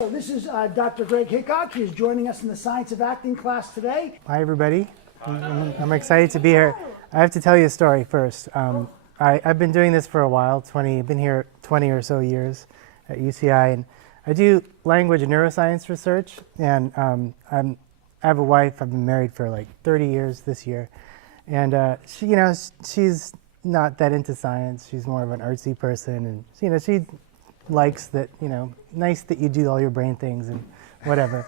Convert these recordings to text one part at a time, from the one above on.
So this is Dr. Greg Hickok. He is joining us in the Science of Acting class today. Hi, everybody. I'm excited to be here. I have to tell you a story first. I've been doing this for a while. I've been here 20 or so years at UCI, and I do language and neuroscience research. And I have a wife. I've been married for like 30 years this year, and she's not that into science. She's more of an artsy person, and she likes that, nice that you do all your brain things and whatever.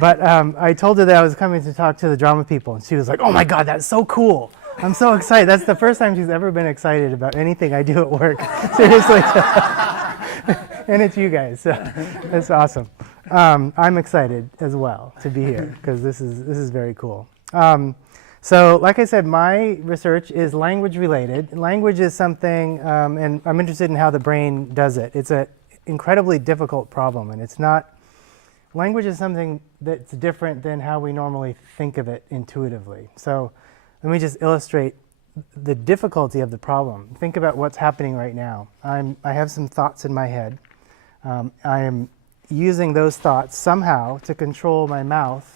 But I told her that I was coming to talk to the drama people, and she was like, "Oh my God, that's so cool. I'm so excited." That's the first time she's ever been excited about anything I do at work. Seriously. And it's you guys, so that's awesome. I'm excited as well to be here because this is very cool. So like I said, my research is language related. Language is something, and I'm interested in how the brain does it. It's an incredibly difficult problem, and language is something that's different than how we normally think of it intuitively. So let me just illustrate the difficulty of the problem. Think about what's happening right now. I have some thoughts in my head. I am using those thoughts somehow to control my mouth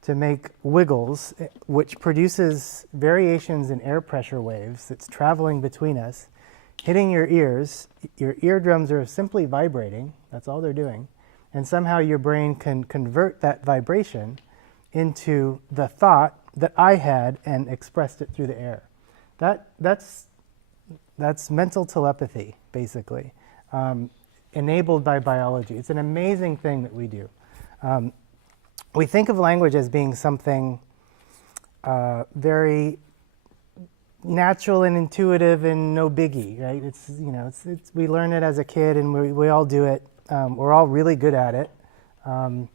to make wiggles, which produces variations in air pressure waves that's traveling between us, hitting your ears. Your eardrums are simply vibrating. That's all they're doing. And somehow your brain can convert that vibration into the thought that I had and expressed it through the air. That's mental telepathy, basically, enabled by biology. It's an amazing thing that we do. We think of language as being something very natural and intuitive and no biggie, right? It's we learn it as a kid, and we all do it. We're all really good at it, and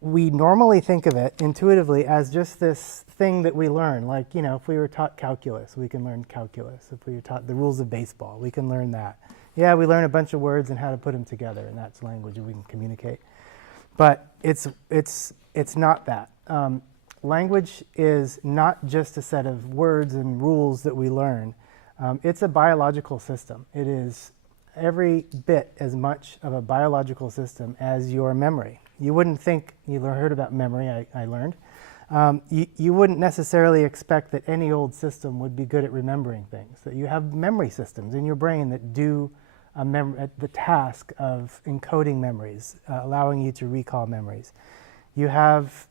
we normally think of it intuitively as just this thing that we learn. Like, if we were taught calculus, we can learn calculus. If we were taught the rules of baseball, we can learn that. Yeah, we learn a bunch of words and how to put them together, and that's language, and we can communicate. But it's not that. Language is not just a set of words and rules that we learn. It's a biological system. It is every bit as much of a biological system as your memory. You wouldn't think, you heard about memory, I learned. You wouldn't necessarily expect that any old system would be good at remembering things. That you have memory systems in your brain that do the task of encoding memories, allowing you to recall memories. You have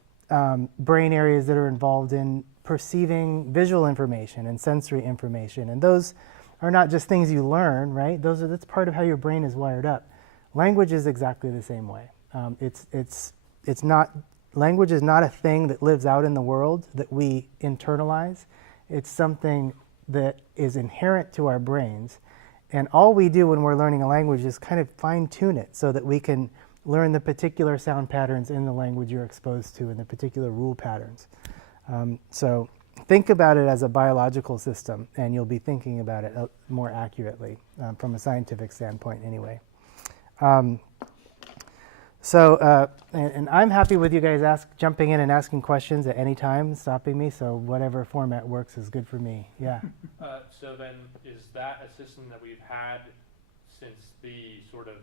brain areas that are involved in perceiving visual information and sensory information, and those are not just things you learn, right? That's part of how your brain is wired up. Language is exactly the same way. Language is not a thing that lives out in the world that we internalize. It's something that is inherent to our brains. And all we do when we're learning a language is kind of fine-tune it so that we can learn the particular sound patterns in the language you're exposed to and the particular rule patterns. So think about it as a biological system, and you'll be thinking about it more accurately from a scientific standpoint anyway. And I'm happy with you guys jumping in and asking questions at any time, stopping me, so whatever format works is good for me. Yeah. So then, is that a system that we've had since the sort of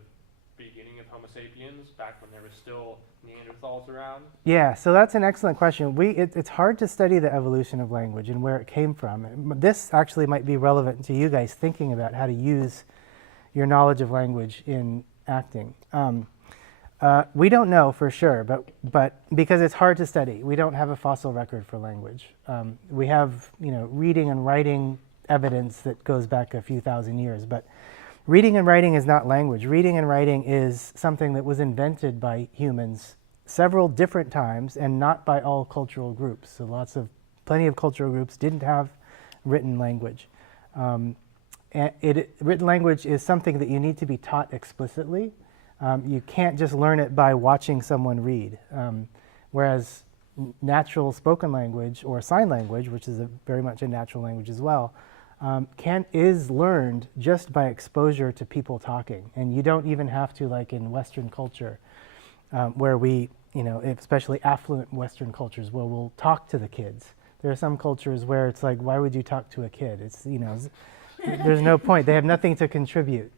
beginning of Homo sapiens, back when there were still Neanderthals around? Yeah, so that's an excellent question. It's hard to study the evolution of language and where it came from. This actually might be relevant to you guys thinking about how to use your knowledge of language in acting. We don't know for sure, but because it's hard to study, we don't have a fossil record for language. We have, reading and writing evidence that goes back a few thousand years, but reading and writing is not language. Reading and writing is something that was invented by humans several different times and not by all cultural groups. So plenty of cultural groups didn't have written language. Written language is something that you need to be taught explicitly. You can't just learn it by watching someone read. Whereas natural spoken language or sign language, which is very much a natural language as well, is learned just by exposure to people talking. And you don't even have to, like in Western culture, where we, especially affluent Western cultures, where we'll talk to the kids. There are some cultures where it's like, why would you talk to a kid? There's no point. They have nothing to contribute.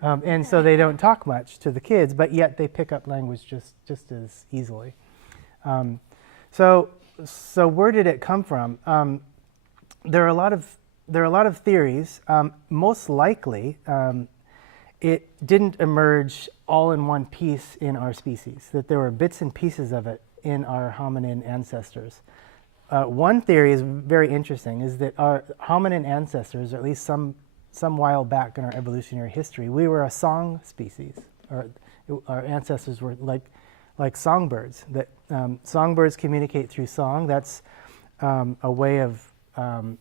And so they don't talk much to the kids, but yet they pick up language just as easily. So where did it come from? There are a lot of theories. Most likely, it didn't emerge all in one piece in our species, that there were bits and pieces of it in our hominin ancestors. One theory is very interesting, is that our hominin ancestors, or at least some while back in our evolutionary history, we were a song species. Our ancestors were like songbirds. That songbirds communicate through song. That's a way of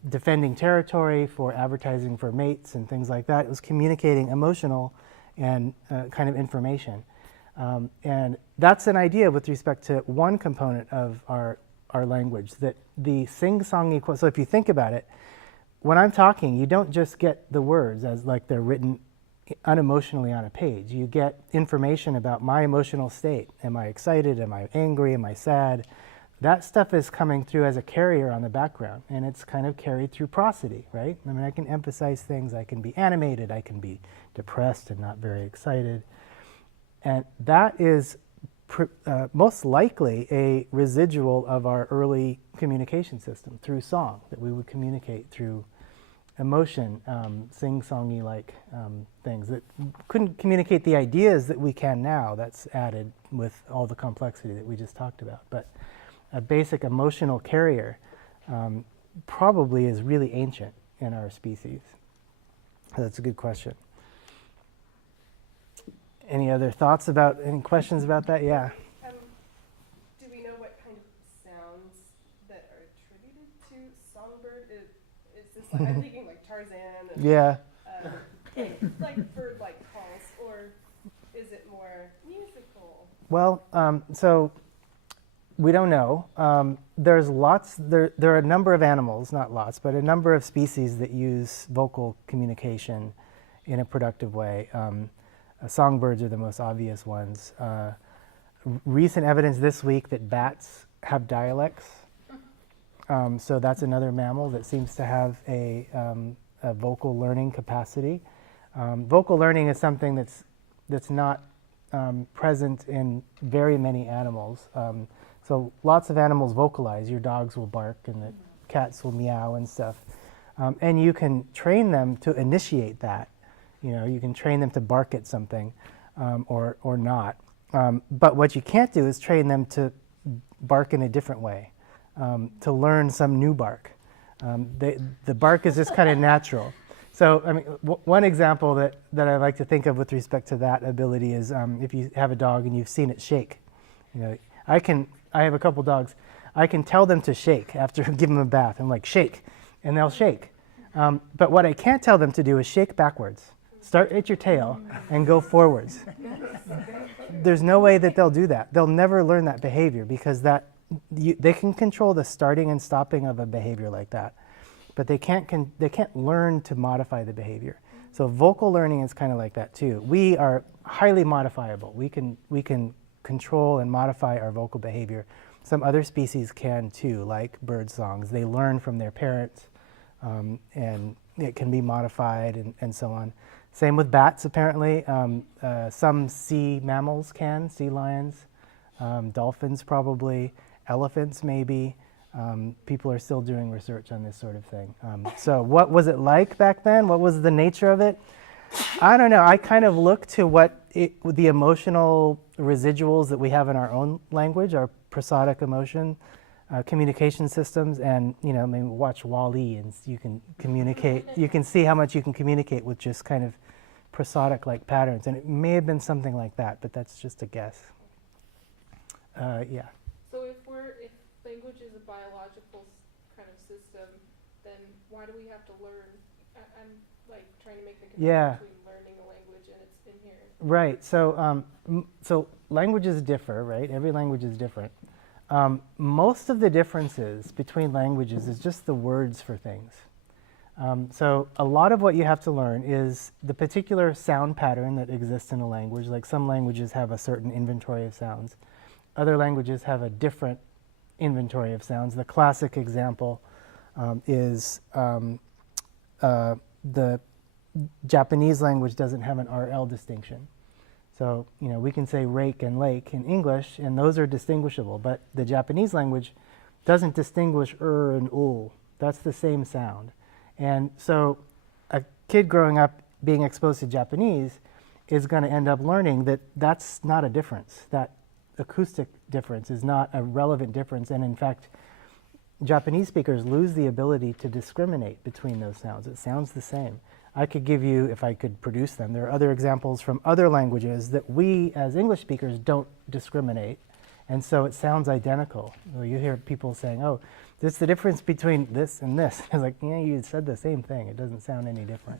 defending territory, for advertising for mates and things like that. It was communicating emotional and kind of information. And that's an idea with respect to one component of our language, that the sing-songy, so if you think about it, when I'm talking, you don't just get the words as like they're written unemotionally on a page. You get information about my emotional state. Am I excited? Am I angry? Am I sad? That stuff is coming through as a carrier on the background, and it's kind of carried through prosody, right? I mean, I can emphasize things. I can be animated. I can be depressed and not very excited. And that is most likely a residual of our early communication system through song, that we would communicate through emotion, sing-songy like things that couldn't communicate the ideas that we can now. That's added with all the complexity that we just talked about. But a basic emotional carrier probably is really ancient in our species. That's a good question. Any other thoughts about, any questions about that? Yeah. Do we know what kind of sounds that are attributed to songbird? Is this like, I'm thinking like Tarzan and Yeah. like bird-like calls, or is it more musical? Well, so we don't know. There's lots, there are a number of animals, not lots, but a number of species that use vocal communication in a productive way. Songbirds are the most obvious ones. Recent evidence this week that bats have dialects. So that's another mammal that seems to have a vocal learning capacity. Vocal learning is something that's not present in very many animals. So lots of animals vocalize. Your dogs will bark and the cats will meow and stuff. And you can train them to initiate that. You know, you can train them to bark at something or not. But what you can't do is train them to bark in a different way, to learn some new bark. The bark is just kind of natural. So, I mean, one example that I like to think of with respect to that ability is if you have a dog and you've seen it shake. You know, I have a couple dogs. I can tell them to shake after I give them a bath. I'm like, shake, and they'll shake. But what I can't tell them to do is shake backwards. Start at your tail and go forwards. There's no way that they'll do that. They'll never learn that behavior because they can control the starting and stopping of a behavior like that, but they can't learn to modify the behavior. So vocal learning is kind of like that too. We are highly modifiable. We can control and modify our vocal behavior. Some other species can too, like bird songs. They learn from their parents, and it can be modified and so on. Same with bats, apparently. Some sea mammals can, sea lions, dolphins probably, elephants maybe. People are still doing research on this sort of thing. So what was it like back then? What was the nature of it? I don't know. I kind of look to what the emotional residuals that we have in our own language, our prosodic emotion, communication systems, and maybe watch WALL-E and you can communicate. You can see how much you can communicate with just kind of prosodic-like patterns, and it may have been something like that, but that's just a guess. Yeah. So if language is a biological kind of system, then why do we have to learn? I'm like trying to make the connection between learning a language and it's in here. Right. So languages differ, right? Every language is different. Most of the differences between languages is just the words for things. So a lot of what you have to learn is the particular sound pattern that exists in a language. Like some languages have a certain inventory of sounds. Other languages have a different inventory of sounds. The classic example is the Japanese language doesn't have an RL distinction. So, we can say rake and lake in English, and those are distinguishable, but the Japanese language doesn't distinguish and ul. That's the same sound. And so a kid growing up being exposed to Japanese is going to end up learning that that's not a difference. That acoustic difference is not a relevant difference, and in fact, Japanese speakers lose the ability to discriminate between those sounds. It sounds the same. I could give you, if I could produce them, there are other examples from other languages that we as English speakers don't discriminate, and so it sounds identical. You hear people saying, oh, there's the difference between this and this. It's like, yeah, you said the same thing. It doesn't sound any different.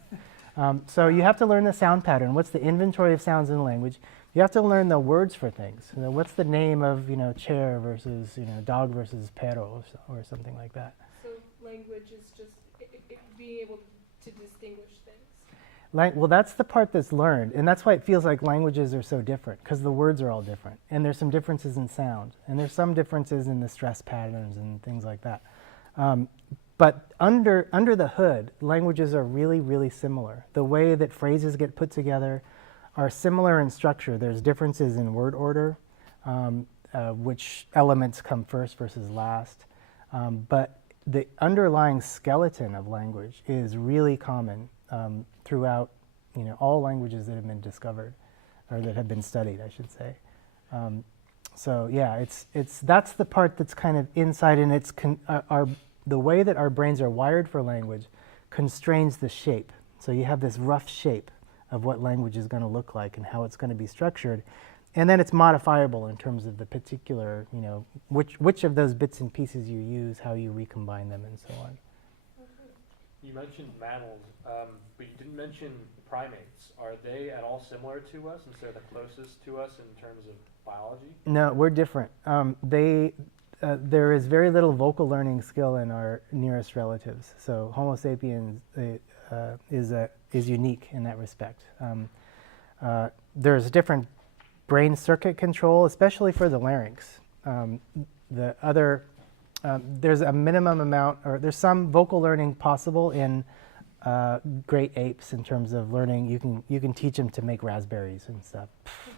So you have to learn the sound pattern. What's the inventory of sounds in the language? You have to learn the words for things. What's the name of, chair versus, dog versus perro or something like that. So language is just being able to distinguish things. Well, that's the part that's learned, and that's why it feels like languages are so different, because the words are all different, and there's some differences in sound, and there's some differences in the stress patterns and things like that. But under the hood, languages are really, really similar. The way that phrases get put together are similar in structure. There's differences in word order, which elements come first versus last. But the underlying skeleton of language is really common throughout, all languages that have been discovered, or that have been studied, I should say. So yeah, that's the part that's kind of inside, and the way that our brains are wired for language constrains the shape. So you have this rough shape of what language is going to look like and how it's going to be structured. And then it's modifiable in terms of the particular, which of those bits and pieces you use, how you recombine them, and so on. You mentioned mammals, but you didn't mention primates. Are they at all similar to us, instead of the closest to us in terms of biology? No, we're different. There is very little vocal learning skill in our nearest relatives. So Homo sapiens is unique in that respect. There's different brain circuit control, especially for the larynx. There's a minimum amount, or there's some vocal learning possible in great apes in terms of learning. You can teach them to make raspberries and stuff,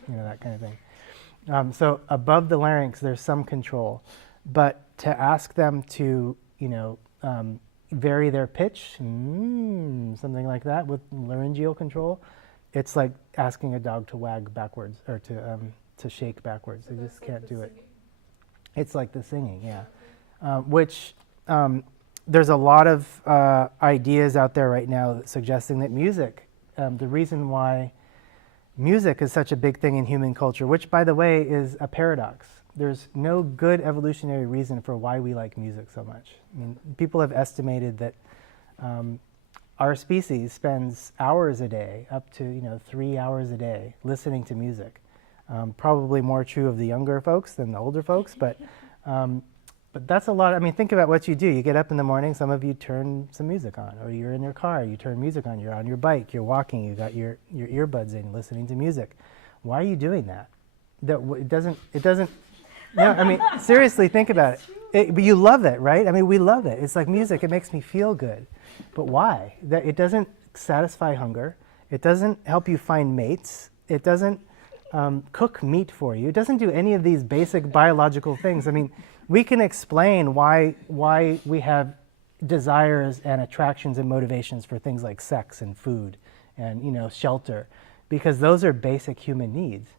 that kind of thing. So above the larynx, there's some control. But to ask them to, vary their pitch, something like that with laryngeal control, it's like asking a dog to wag backwards or to shake backwards. They just can't do it. It's like the singing, yeah. Which there's a lot of ideas out there right now suggesting that music, the reason why music is such a big thing in human culture, which by the way is a paradox. There's no good evolutionary reason for why we like music so much. I mean, people have estimated that our species spends hours a day, up to 3 hours a day, listening to music. Probably more true of the younger folks than the older folks, but that's a lot. I mean, think about what you do. You get up in the morning, some of you turn some music on, or you're in your car, you turn music on, you're on your bike, you're walking, you got your earbuds in, listening to music. Why are you doing that? It doesn't, no, I mean, seriously, think about it. But you love it, right? I mean, we love it. It's like music, it makes me feel good. But why? It doesn't satisfy hunger. It doesn't help you find mates. It doesn't cook meat for you. It doesn't do any of these basic biological things. I mean, we can explain why we have desires and attractions and motivations for things like sex and food and shelter, because those are basic human needs.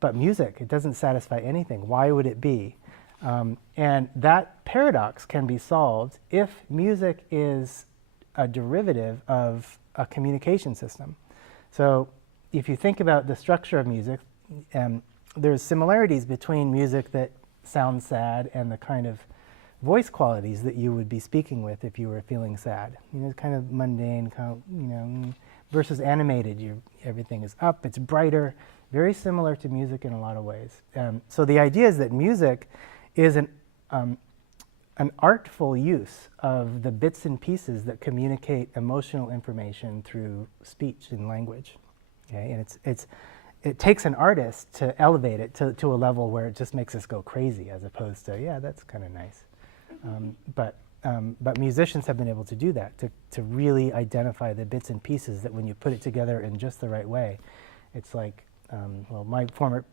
But music, it doesn't satisfy anything. Why would it be? And that paradox can be solved if music is a derivative of a communication system. So if you think about the structure of music, there's similarities between music that sounds sad and the kind of voice qualities that you would be speaking with if you were feeling sad. Kind of mundane, versus animated. Everything is up, it's brighter, very similar to music in a lot of ways. So the idea is that music is an artful use of the bits and pieces that communicate emotional information through speech and language. Okay, and it takes an artist to elevate it to a level where it just makes us go crazy, as opposed to, yeah, that's kind of nice. But but musicians have been able to do that, to really identify the bits and pieces that when you put it together in just the right way, it's like, well, my former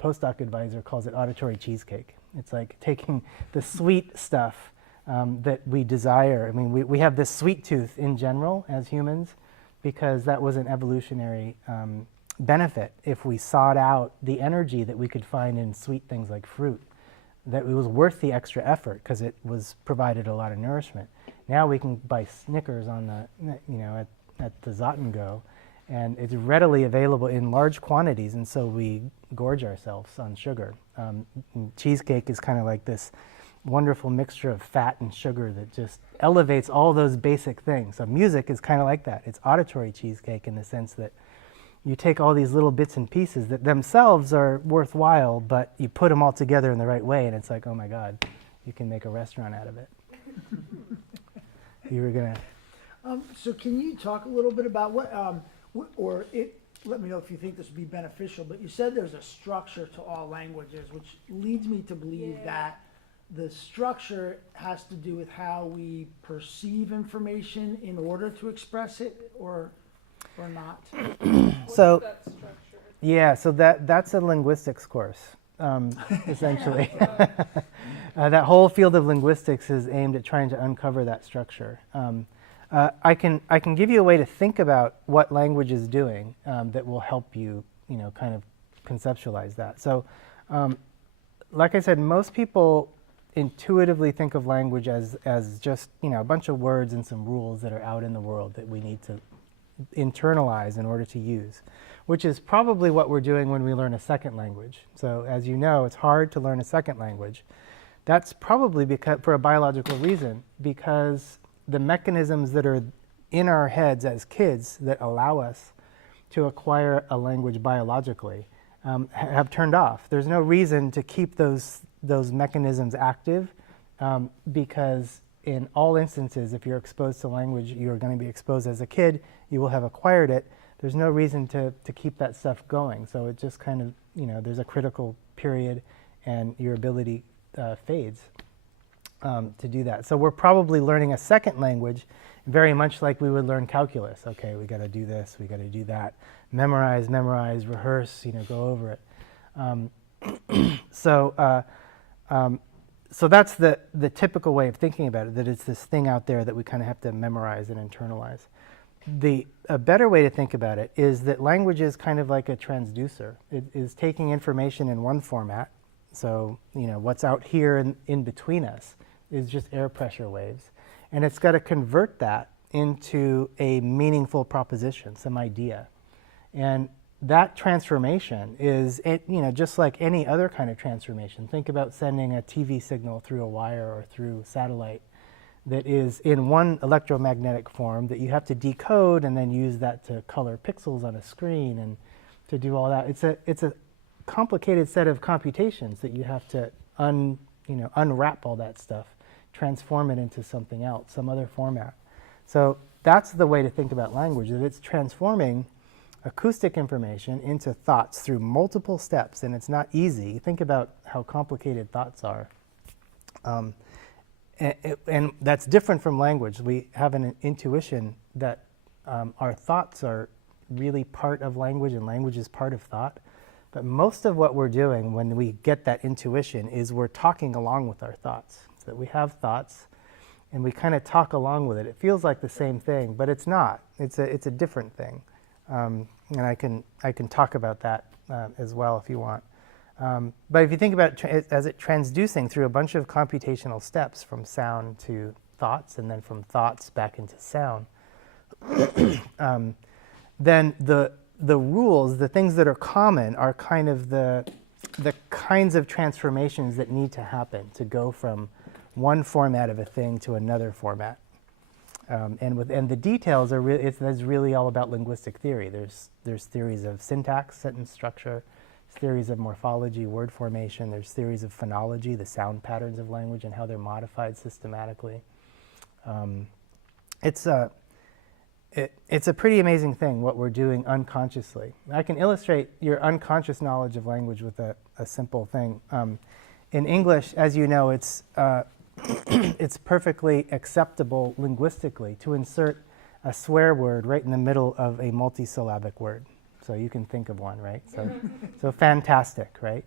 postdoc advisor calls it auditory cheesecake. It's like taking the sweet stuff that we desire. I mean, we have this sweet tooth in general as humans because that was an evolutionary benefit. If we sought out the energy that we could find in sweet things like fruit, that it was worth the extra effort because it was provided a lot of nourishment. Now we can buy Snickers on the, at the Zot&Go, and it's readily available in large quantities, and so we gorge ourselves on sugar. Cheesecake is kind of like this wonderful mixture of fat and sugar that just elevates all those basic things. So music is kind of like that. It's auditory cheesecake in the sense that you take all these little bits and pieces that themselves are worthwhile, but you put them all together in the right way, and it's like, oh my God, you can make a restaurant out of it. You were gonna... So can you talk a little bit about let me know if you think this would be beneficial, but you said there's a structure to all languages, which leads me to believe that the structure has to do with how we perceive information in order to express it, or not. So, What's that structure? yeah, so that's a linguistics course, essentially. That whole field of linguistics is aimed at trying to uncover that structure. I can give you a way to think about what language is doing that will help you, kind of conceptualize that. So, like I said, most people intuitively think of language as just, a bunch of words and some rules that are out in the world that we need to internalize in order to use, which is probably what we're doing when we learn a second language. So, as you know, it's hard to learn a second language. That's probably because, for a biological reason, because the mechanisms that are in our heads as kids that allow us to acquire a language biologically have turned off. There's no reason to keep those mechanisms active because in all instances, if you're exposed to language, you're going to be exposed as a kid, you will have acquired it. There's no reason to keep that stuff going. So it just kind of, there's a critical period and your ability fades to do that. So we're probably learning a second language very much like we would learn calculus. Okay, we got to do this, we got to do that. Memorize, rehearse, go over it. So that's the typical way of thinking about it, that it's this thing out there that we kind of have to memorize and internalize. A better way to think about it is that language is kind of like a transducer. It is taking information in one format. So, what's out here in between us is just air pressure waves. And it's got to convert that into a meaningful proposition, some idea. And that transformation is, just like any other kind of transformation. Think about sending a TV signal through a wire or through satellite that is in one electromagnetic form that you have to decode and then use that to color pixels on a screen and to do all that. It's a complicated set of computations that you have to unwrap all that stuff, transform it into something else, some other format. So that's the way to think about language, that it's transforming acoustic information into thoughts through multiple steps, and it's not easy. Think about how complicated thoughts are. And that's different from language. We have an intuition that our thoughts are really part of language and language is part of thought. But most of what we're doing when we get that intuition is we're talking along with our thoughts. So that we have thoughts and we kind of talk along with it. It feels like the same thing, but it's not. It's a different thing. And I can talk about that as well if you want. But if you think about it as it transducing through a bunch of computational steps from sound to thoughts and then from thoughts back into sound, then the rules, the things that are common, are kind of the kinds of transformations that need to happen to go from one format of a thing to another format. And the details are it's really all about linguistic theory. There's theories of syntax, sentence structure, theories of morphology, word formation. There's theories of phonology, the sound patterns of language and how they're modified systematically. It's a pretty amazing thing what we're doing unconsciously. I can illustrate your unconscious knowledge of language with a simple thing. In English, as you know, it's it's perfectly acceptable linguistically to insert a swear word right in the middle of a multisyllabic word. So you can think of one, right? So fantastic, right?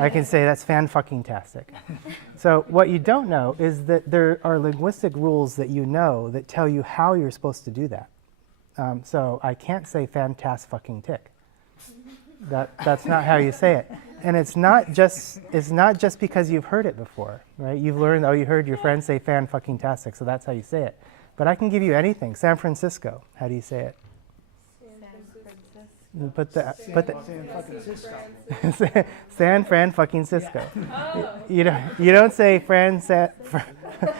I can say that's fan-fucking-tastic. So what you don't know is that there are linguistic rules that you know that tell you how you're supposed to do that. So I can't say fantas-fucking-tick. That's not how you say it. And it's not just because you've heard it before, right? You've learned, you heard your friend say fan-fucking-tastic, so that's how you say it. But I can give you anything. San Francisco, how do you say it? Put the San Fran fucking Cisco. Oh. You don't say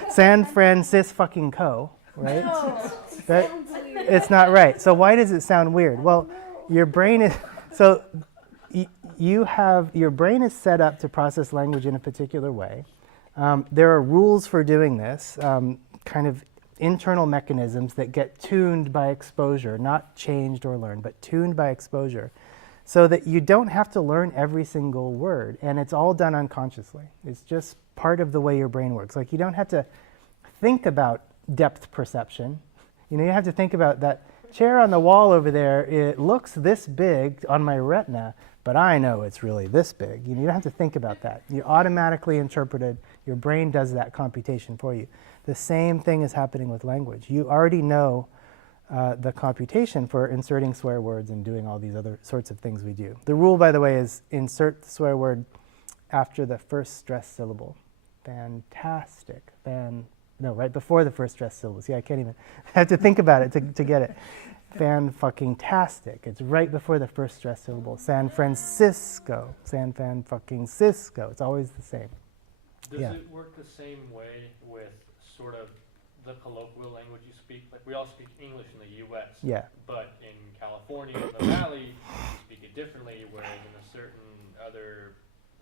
San Francis fucking Co, right? No. It's not right. So why does it sound weird? Well, your brain is your brain is set up to process language in a particular way. There are rules for doing this, kind of internal mechanisms that get tuned by exposure, not changed or learned, but tuned by exposure, so that you don't have to learn every single word, and it's all done unconsciously. It's just part of the way your brain works. Like, you don't have to think about depth perception. You have to think about that chair on the wall over there. It looks this big on my retina, but I know it's really this big. You don't have to think about that. You automatically interpret it. Your brain does that computation for you. The same thing is happening with language. You already know the computation for inserting swear words and doing all these other sorts of things we do. The rule, by the way, is insert the swear word after the first stressed syllable. Fantastic. No, right before the first stressed syllable. See, I can't even, I have to think about it to get it. Fan-fucking-tastic. It's right before the first stressed syllable. San Francisco. San-fan-fucking-cisco. It's always the same. Does it work the same way with sort of the colloquial language you speak? Like, we all speak English in the U.S. Yeah. But in California, in the Valley, you speak it differently, whereas in a certain other,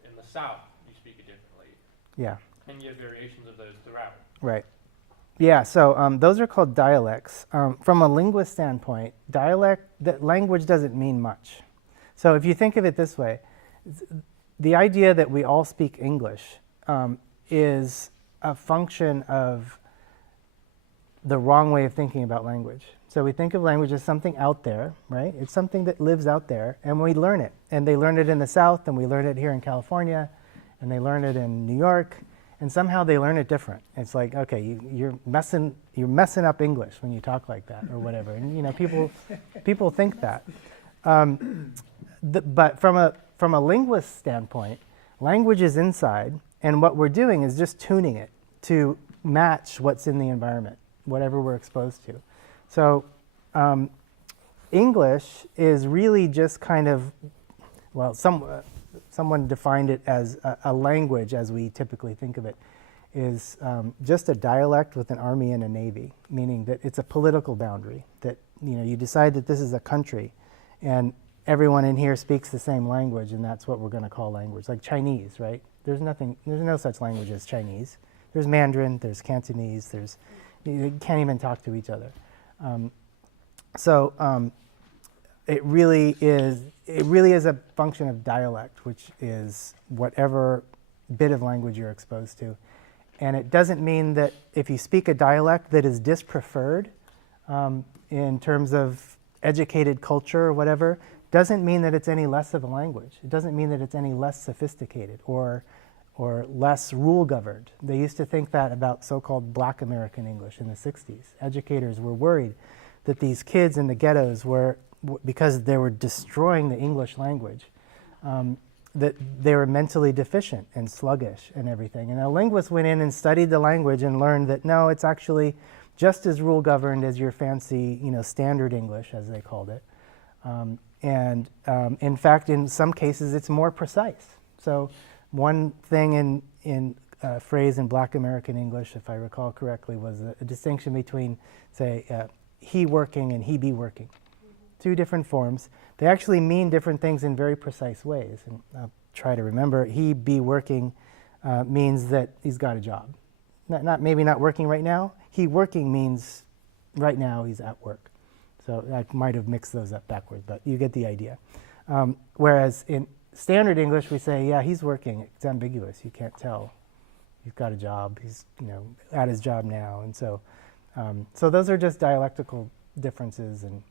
in the South, you speak it differently. Yeah. And you have variations of those throughout. Right. Yeah, so those are called dialects. From a linguist standpoint, language doesn't mean much. So if you think of it this way, the idea that we all speak English is a function of the wrong way of thinking about language. So we think of language as something out there, right? It's something that lives out there, and we learn it. And they learn it in the South, and we learn it here in California, and they learn it in New York, and somehow they learn it different. It's like, okay, you're messing up English when you talk like that, or whatever. And people think that. But from a linguist standpoint, language is inside, and what we're doing is just tuning it to match what's in the environment, whatever we're exposed to. So English is really just kind of, well, someone defined it as a language, as we typically think of it, is just a dialect with an army and a navy, meaning that it's a political boundary, that you decide that this is a country, and everyone in here speaks the same language, and that's what we're going to call language. Like Chinese, right? There's no such language as Chinese. There's Mandarin, there's Cantonese, you can't even talk to each other. It really is a function of dialect, which is whatever bit of language you're exposed to. And it doesn't mean that if you speak a dialect that is dispreferred in terms of educated culture or whatever, doesn't mean that it's any less of a language. It doesn't mean that it's any less sophisticated or less rule-governed. They used to think that about so-called Black American English in the 60s. Educators were worried that these kids in the ghettos were, because they were destroying the English language, that they were mentally deficient and sluggish and everything. And a linguist went in and studied the language and learned that no, it's actually just as rule-governed as your fancy, standard English, as they called it. In fact, in some cases, it's more precise. So one thing in a phrase in Black American English, if I recall correctly, was a distinction between, say, he working and he be working. Two different forms. They actually mean different things in very precise ways. And I'll try to remember. He be working means that he's got a job. Maybe not working right now. He working means right now he's at work. So I might have mixed those up backwards, but you get the idea. Whereas in standard English, we say, yeah, he's working. It's ambiguous. You can't tell he's got a job, he's, at his job now. And so, so those are just dialectical differences. And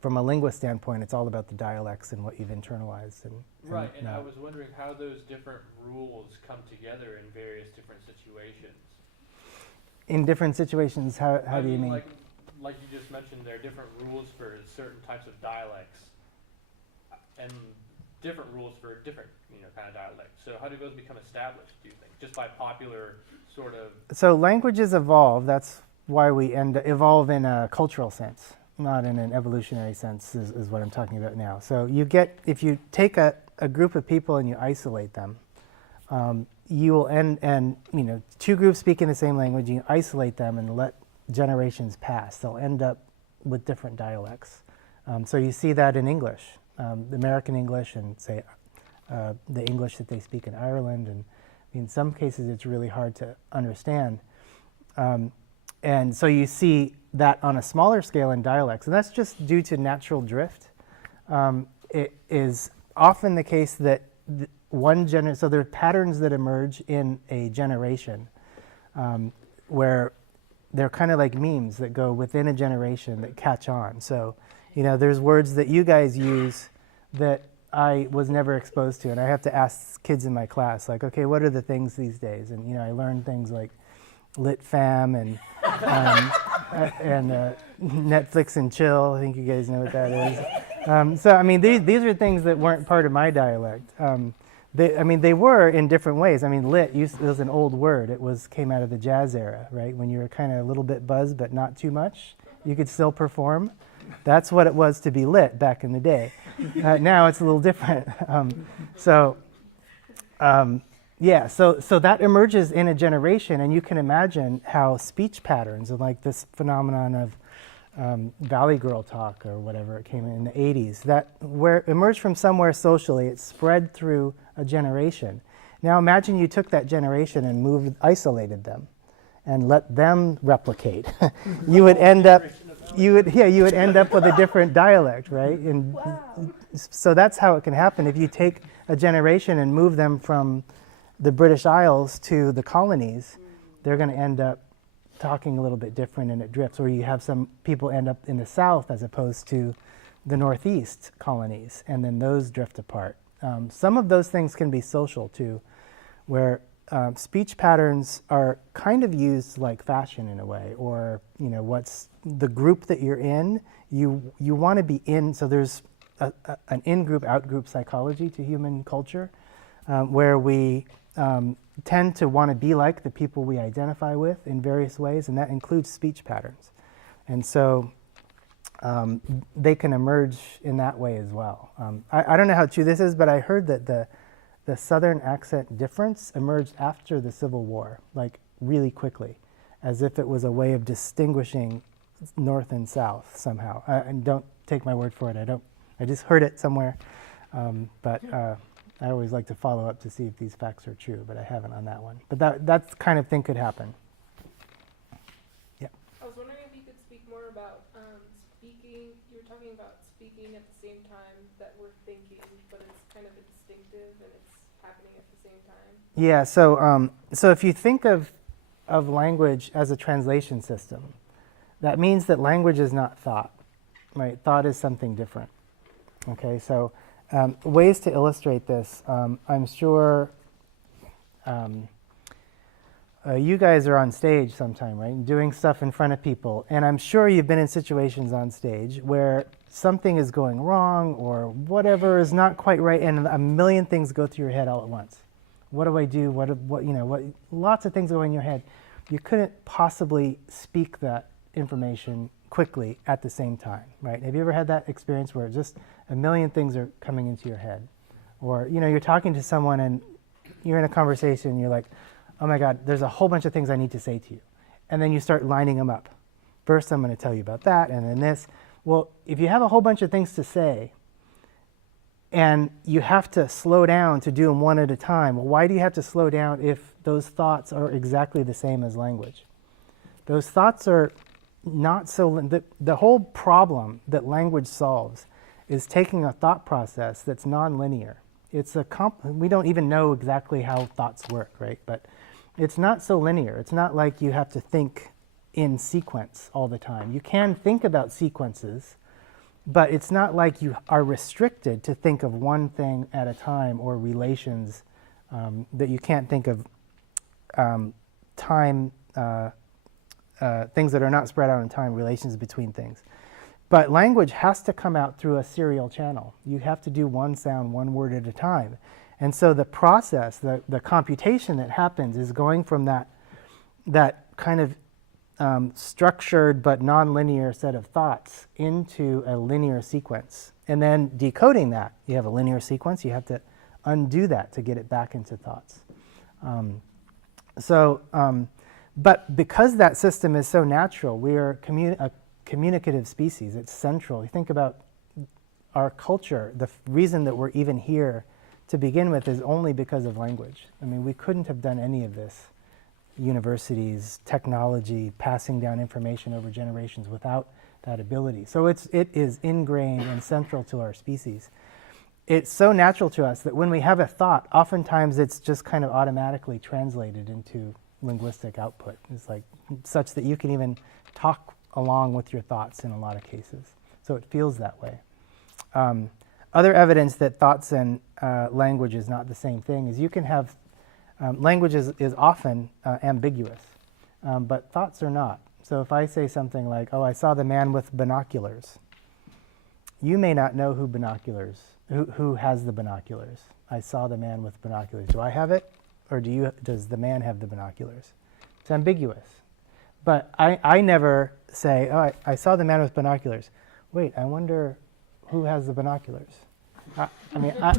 from a linguist standpoint, it's all about the dialects and what you've internalized. And Right, and I not- was wondering how those different rules come together in various different situations. in different situations, how I do you mean? Like you just mentioned, there are different rules for certain types of dialects, and different rules for different, kind of dialects. So how do those become established, do you think? Just by popular sort of... So languages evolve. That's why we evolve in a cultural sense, not in an evolutionary sense, is what I'm talking about now. So you get, if you take a group of people and you isolate them, you will two groups speaking the same language, you isolate them and let generations pass. They'll end up with different dialects. So you see that in English, the American English and say the English that they speak in Ireland, and in some cases it's really hard to understand. And so you see that on a smaller scale in dialects, and that's just due to natural drift. It is often the case that so there are patterns that emerge in a generation where they're kind of like memes that go within a generation that catch on. So, there's words that you guys use that I was never exposed to, and I have to ask kids in my class, like, okay, what are the things these days? And, I learned things like lit fam and Netflix and chill. I think you guys know what that is. So, I mean, these are things that weren't part of my dialect. They were in different ways. I mean, lit was an old word. It came out of the jazz era, right? When you were kind of a little bit buzzed, but not too much. You could still perform. That's what it was to be lit back in the day. Now it's a little different. So that emerges in a generation, and you can imagine how speech patterns and like this phenomenon of Valley Girl talk or whatever it came in the 80s, that where emerged from somewhere socially, it spread through a generation. Now imagine you took that generation and isolated them and let them replicate. you would end up with a different dialect, right? And so that's how it can happen. If you take a generation and move them from the British Isles to the colonies, they're going to end up talking a little bit different, and it drifts. Or you have some people end up in the South as opposed to the Northeast colonies, and then those drift apart. Some of those things can be social too, where speech patterns are kind of used like fashion in a way, or what's the group that you're in, you want to be in. So there's an in-group, out-group psychology to human culture, where we tend to want to be like the people we identify with in various ways, and that includes speech patterns. And so they can emerge in that way as well. I don't know how true this is, but I heard that the Southern accent difference emerged after the Civil War, like really quickly, as if it was a way of distinguishing North and South somehow. And don't take my word for it. I just heard it somewhere, but I always like to follow up to see if these facts are true, but I haven't on that one. But that kind of thing could happen. Yeah. I was wondering if you could speak more about speaking. You were talking about speaking at the same time that we're thinking, but it's kind of instinctive and it's happening at the same time. Yeah. So if you think of language as a translation system, that means that language is not thought, right? Thought is something different. Okay. So ways to illustrate this, I'm sure you guys are on stage sometime, right? Doing stuff in front of people. And I'm sure you've been in situations on stage where something is going wrong or whatever is not quite right, and a million things go through your head all at once. What do I do? Lots of things go in your head. You couldn't possibly speak that information quickly at the same time, right? Have you ever had that experience where just a million things are coming into your head? Or, you're talking to someone and you're in a conversation and you're like, oh my God, there's a whole bunch of things I need to say to you. And then you start lining them up. First, I'm going to tell you about that, and then this. Well, if you have a whole bunch of things to say and you have to slow down to do them one at a time, well, why do you have to slow down if those thoughts are exactly the same as language? Those thoughts are not so, the whole problem that language solves is taking a thought process that's nonlinear. We don't even know exactly how thoughts work, right? But it's not so linear. It's not like you have to think in sequence all the time. You can think about sequences, but it's not like you are restricted to think of one thing at a time or relations that you can't think of time, things that are not spread out in time, relations between things. But language has to come out through a serial channel. You have to do one sound, one word at a time. And so the process, the computation that happens is going from that kind of structured but nonlinear set of thoughts into a linear sequence. And then decoding that. You have a linear sequence, you have to undo that to get it back into thoughts. But because that system is so natural, we are a communicative species. It's central. You think about our culture, the reason that we're even here to begin with is only because of language. I mean, we couldn't have done any of this, universities, technology, passing down information over generations without that ability. So it is ingrained and central to our species. It's so natural to us that when we have a thought, oftentimes it's just kind of automatically translated into linguistic output. It's like such that you can even talk along with your thoughts in a lot of cases. So it feels that way. Other evidence that thoughts and language is not the same thing is you can have, language is often ambiguous, but thoughts are not. So if I say something like, oh, I saw the man with binoculars, you may not know who has the binoculars. I saw the man with binoculars. Do I have it? Or does the man have the binoculars? It's ambiguous. But I never say, oh, I saw the man with binoculars. Wait, I wonder who has the binoculars?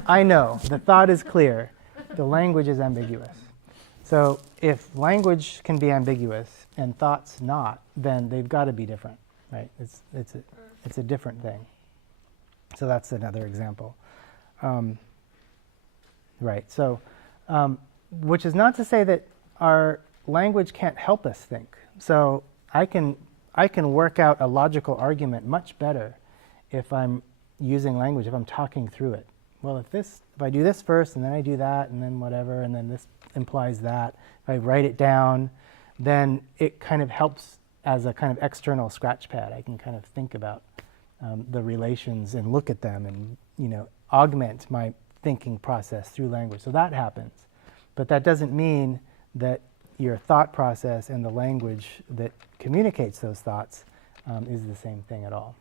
I know. The thought is clear. The language is ambiguous. So if language can be ambiguous and thoughts not, then they've got to be different, right? It's a different thing. So that's another example. Right. So, which is not to say that our language can't help us think. So I can work out a logical argument much better if I'm using language, if I'm talking through it. Well, if I do this first and then I do that and then whatever and then this implies that, if I write it down, then it kind of helps as a kind of external scratch pad. I can kind of think about the relations and look at them and augment my thinking process through language. So that happens. But that doesn't mean that your thought process and the language that communicates those thoughts is the same thing at all.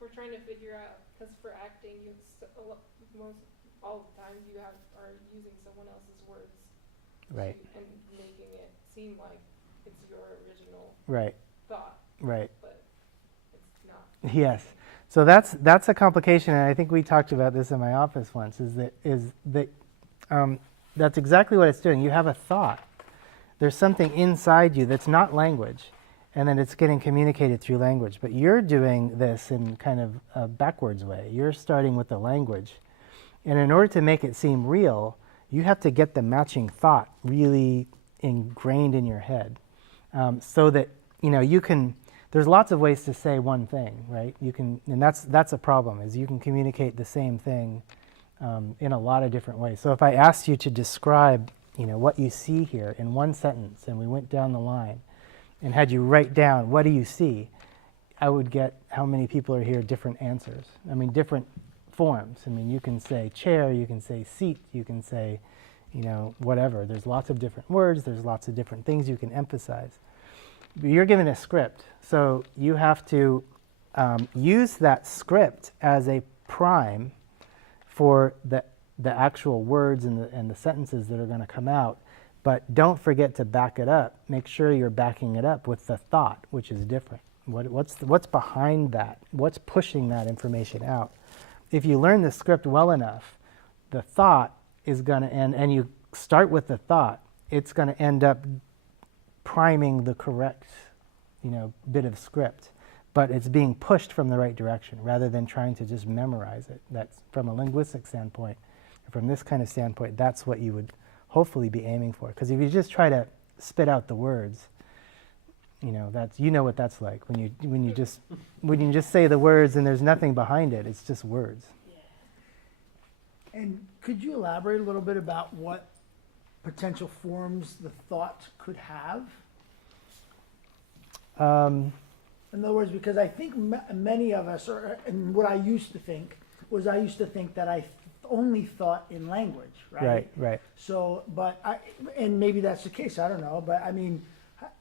We're trying to figure out, because for acting, all the time you are using someone else's words, Right. and making it seem like it's your original Right. thought, Right. but it's not. Yes. So that's a complication, and I think we talked about this in my office once. Is that that's exactly what it's doing. You have a thought. There's something inside you that's not language, and then it's getting communicated through language. But you're doing this in kind of a backwards way. You're starting with the language, and in order to make it seem real, you have to get the matching thought really ingrained in your head, so that you can. There's lots of ways to say one thing, right? You can, and that's a problem. Is you can communicate the same thing in a lot of different ways. So if I asked you to describe, what you see here in one sentence, and we went down the line, and had you write down what do you see, I would get how many people are here different answers. I mean, different forms. I mean, you can say chair, you can say seat, you can say, whatever. There's lots of different words. There's lots of different things you can emphasize. But you're given a script, so you have to use that script as a prime for the actual words and the sentences that are going to come out. But don't forget to back it up. Make sure you're backing it up with the thought, which is different. What's behind that? What's pushing that information out? If you learn the script well enough, the thought is going to end, and you start with the thought, it's going to end up priming the correct, bit of script, but it's being pushed from the right direction rather than trying to just memorize it. That's from a linguistic standpoint, from this kind of standpoint, that's what you would hopefully be aiming for. Because if you just try to spit out the words, that's what that's like when you just say the words and there's nothing behind it. It's just words. And could you elaborate a little bit about potential forms the thought could have? In other words, because I think many of us, and what I used to think was that I only thought in language, right? Right. So, and maybe that's the case, I don't know, but I mean,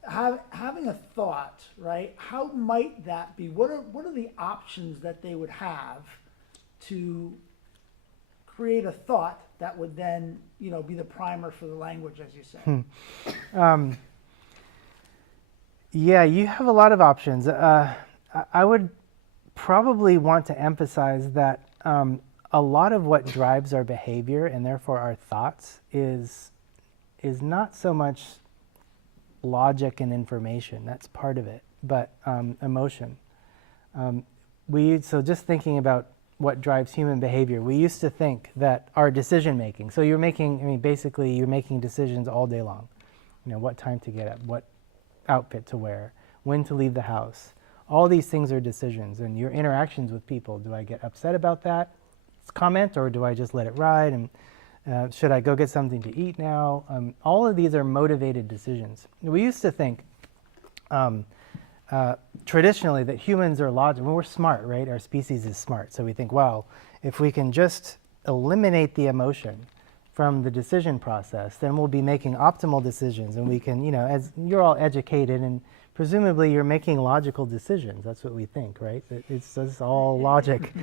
having a thought, right? How might that be? What are the options that they would have to create a thought that would then, be the primer for the language, as you say? Yeah, you have a lot of options. I would probably want to emphasize that a lot of what drives our behavior and therefore our thoughts is not so much logic and information. That's part of it, but emotion. So just thinking about what drives human behavior, we used to think that our decision making. So basically you're making decisions all day long. What time to get up, what outfit to wear, when to leave the house. All these things are decisions, and your interactions with people. Do I get upset about that comment, or do I just let it ride? And should I go get something to eat now? All of these are motivated decisions. We used to think traditionally that humans are logical. We're smart, right? Our species is smart. So we think, well, if we can just eliminate the emotion from the decision process, then we'll be making optimal decisions, and we can, as you're all educated and presumably you're making logical decisions. That's what we think, right? It's all logic.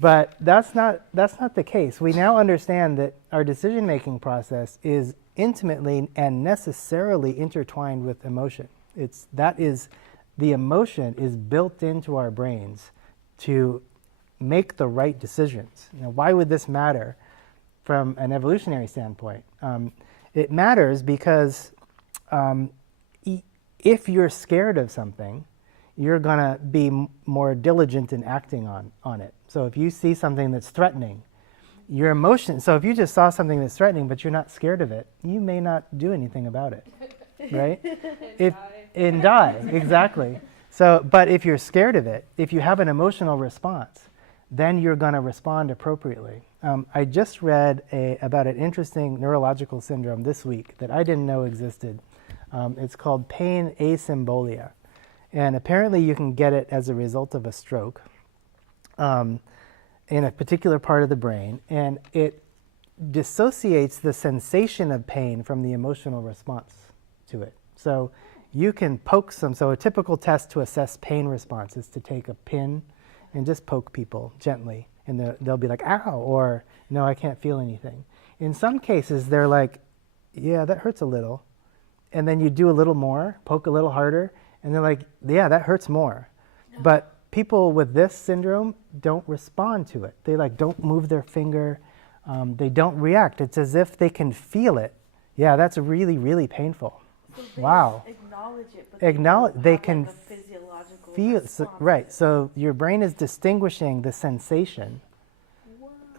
But that's not the case. We now understand that our decision-making process is intimately and necessarily intertwined with emotion. The emotion is built into our brains to make the right decisions. Now, why would this matter? From an evolutionary standpoint, it matters because if you're scared of something, you're going to be more diligent in acting on it. So if you see something that's threatening, your emotion, so if you just saw something that's threatening but you're not scared of it, you may not do anything about it, right? And die, exactly. So, but if you're scared of it, if you have an emotional response, then you're going to respond appropriately. I just read about an interesting neurological syndrome this week that I didn't know existed. It's called pain asymbolia. And apparently you can get it as a result of a stroke in a particular part of the brain. And it dissociates the sensation of pain from the emotional response to it. So you can poke so a typical test to assess pain response is to take a pin and just poke people gently, and they'll be like, ow, or no, I can't feel anything. In some cases, they're like, yeah, that hurts a little. And then you do a little more, poke a little harder, and they're like, yeah, that hurts more. But people with this syndrome don't respond to it. They don't move their finger. They don't react. It's as if they can feel it. Yeah, that's really, really painful. So they wow. Acknowledge it, but they can a physiological feel. Right. So your brain is distinguishing the sensation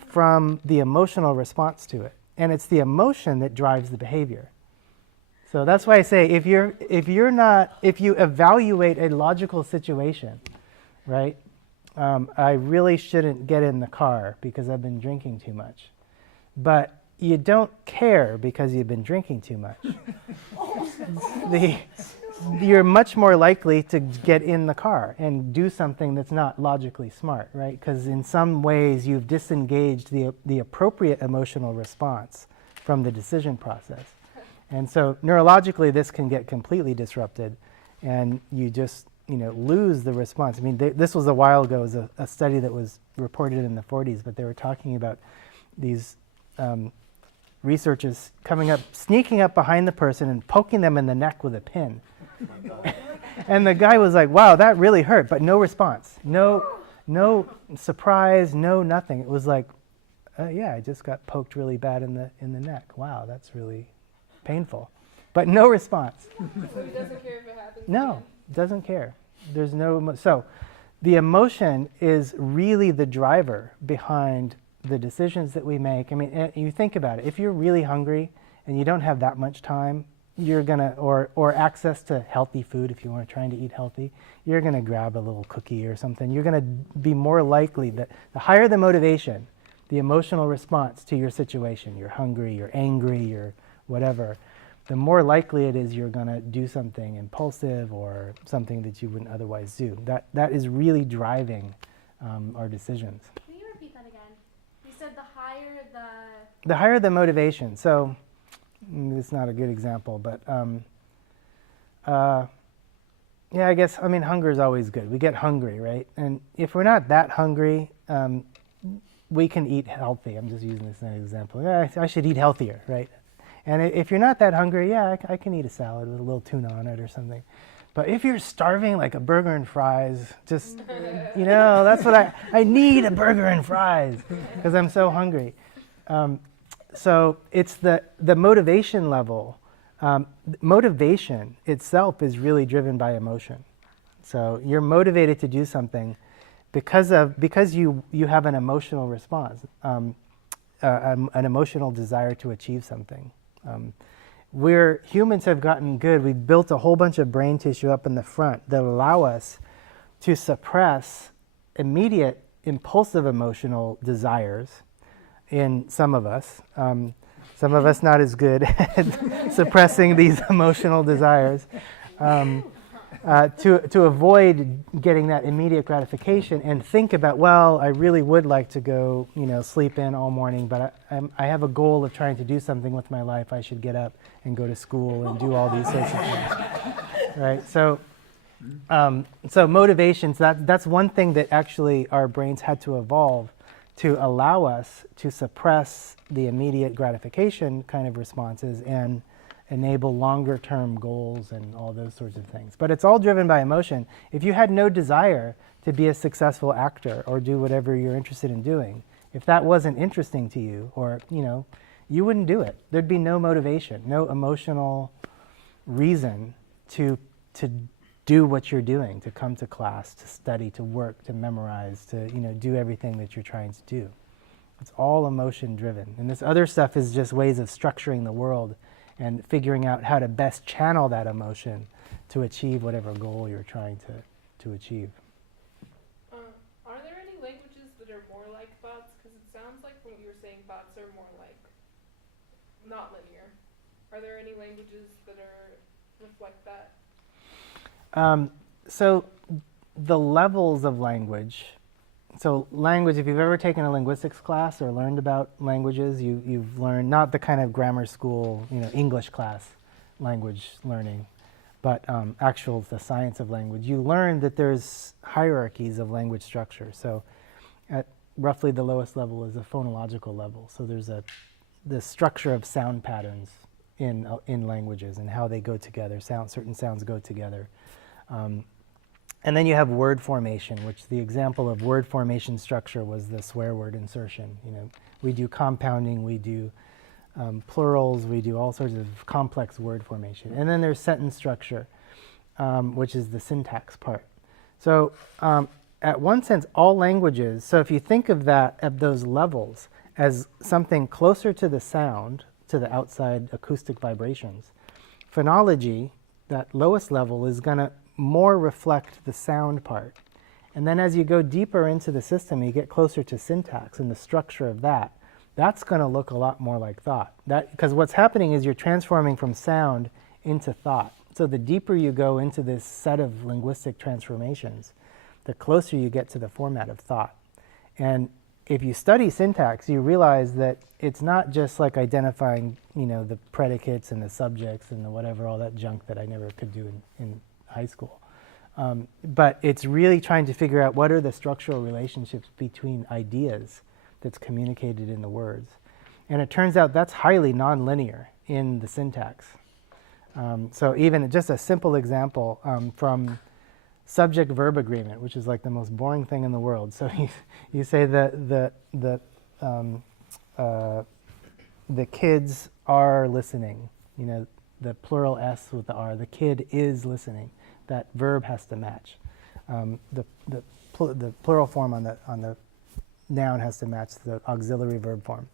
from the emotional response to it, and it's the emotion that drives the behavior. So that's why I say if you evaluate a logical situation, right? I really shouldn't get in the car because I've been drinking too much, but you don't care because you've been drinking too much. You're much more likely to get in the car and do something that's not logically smart, right? Because in some ways you've disengaged the appropriate emotional response from the decision process. And so neurologically this can get completely disrupted, and you just lose the response. I mean, this was a while ago. It was a study that was reported in the 40s, but they were talking about these researchers sneaking up behind the person and poking them in the neck with a pin. And the guy was like, wow, that really hurt, but no response. No surprise, no nothing. It was like, yeah, I just got poked really bad in the neck. Wow, that's really painful. But no response. So he doesn't care if it happens No, again? doesn't care. There's no so the emotion is really the driver behind the decisions that we make. I mean, you think about it. If you're really hungry and you don't have that much time, you're gonna or access to healthy food. If you are trying to eat healthy, you're gonna grab a little cookie or something. You're gonna be more likely that the higher the motivation, the emotional response to your situation. You're hungry, you're angry, you're whatever. The more likely it is you're going to do something impulsive or something that you wouldn't otherwise do. That is really driving our decisions. Can you repeat that again? You said the higher the... The higher the motivation. So, it's not a good example, but yeah, I guess, I mean, hunger is always good. We get hungry, right? And if we're not that hungry, we can eat healthy. I'm just using this as an example. Yeah, I should eat healthier, right? And if you're not that hungry, yeah, I can eat a salad with a little tuna on it or something. But if you're starving, like a burger and fries, just, you know, that's what I need a burger and fries because I'm so hungry. So it's the motivation level. Motivation itself is really driven by emotion. So you're motivated to do something because you have an emotional response, an emotional desire to achieve something. Humans have gotten good. We've built a whole bunch of brain tissue up in the front that allow us to suppress immediate impulsive emotional desires in some of us. Some of us not as good at suppressing these emotional desires. To avoid getting that immediate gratification and think about, well, I really would like to go, sleep in all morning, but I have a goal of trying to do something with my life. I should get up and go to school and do all these sorts of things, right? So motivations, that's one thing that actually our brains had to evolve to allow us to suppress the immediate gratification kind of responses and enable longer-term goals and all those sorts of things. But it's all driven by emotion. If you had no desire to be a successful actor or do whatever you're interested in doing, if that wasn't interesting to you, or you wouldn't do it. There'd be no motivation, no emotional reason to do what you're doing, to come to class, to study, to work, to memorize, to do everything that you're trying to do. It's all emotion-driven. And this other stuff is just ways of structuring the world and figuring out how to best channel that emotion to achieve whatever goal you're trying to achieve. Are there any languages that are more like thoughts? Because it sounds like from what you were saying, thoughts are more like not linear. Are there any languages that reflect that? So the levels of language. So language, if you've ever taken a linguistics class or learned about languages, you've learned not the kind of grammar school, English class language learning, but the science of language. You learn that there's hierarchies of language structure. So at roughly the lowest level is a phonological level. So there's the structure of sound patterns in languages and how they go together. Certain sounds go together. And then you have word formation, which the example of word formation structure was the swear word insertion. We do compounding, we do plurals, we do all sorts of complex word formation. And then there's sentence structure, which is the syntax part. So at one sense, all languages, so if you think of that at those levels as something closer to the sound, to the outside acoustic vibrations, phonology, that lowest level, is going to more reflect the sound part. And then as you go deeper into the system, you get closer to syntax and the structure of that. That's going to look a lot more like thought. Because what's happening is you're transforming from sound into thought. So the deeper you go into this set of linguistic transformations, the closer you get to the format of thought. And if you study syntax, you realize that it's not just like identifying, the predicates and the subjects and the whatever, all that junk that I never could do in high school. But it's really trying to figure out what are the structural relationships between ideas that's communicated in the words. And it turns out that's highly nonlinear in the syntax. So even just a simple example from subject-verb agreement, which is like the most boring thing in the world. So you say the kids are listening, the plural S with the R, the kid is listening. That verb has to match. The plural form on the noun has to match the auxiliary verb form.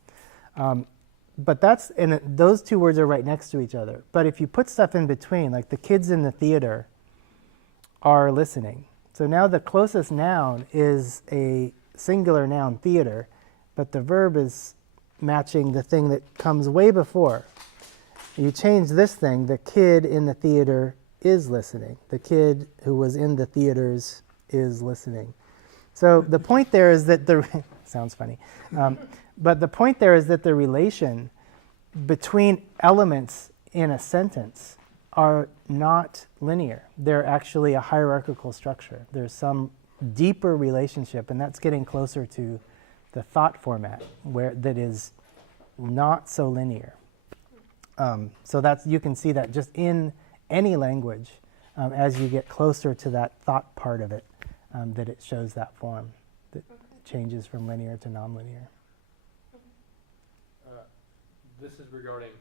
But those two words are right next to each other. But if you put stuff in between, like the kids in the theater are listening. So now the closest noun is a singular noun, theater, but the verb is matching the thing that comes way before. You change this thing, the kid in the theater is listening. The kid who was in the theaters is listening. So the point there is that sounds funny, but the point there is that the relation between elements in a sentence are not linear. They're actually a hierarchical structure. There's some deeper relationship, and that's getting closer to the thought format, that is not so linear. So you can see that just in any language, as you get closer to that thought part of it, that it shows that form that changes from linear to nonlinear. This is regarding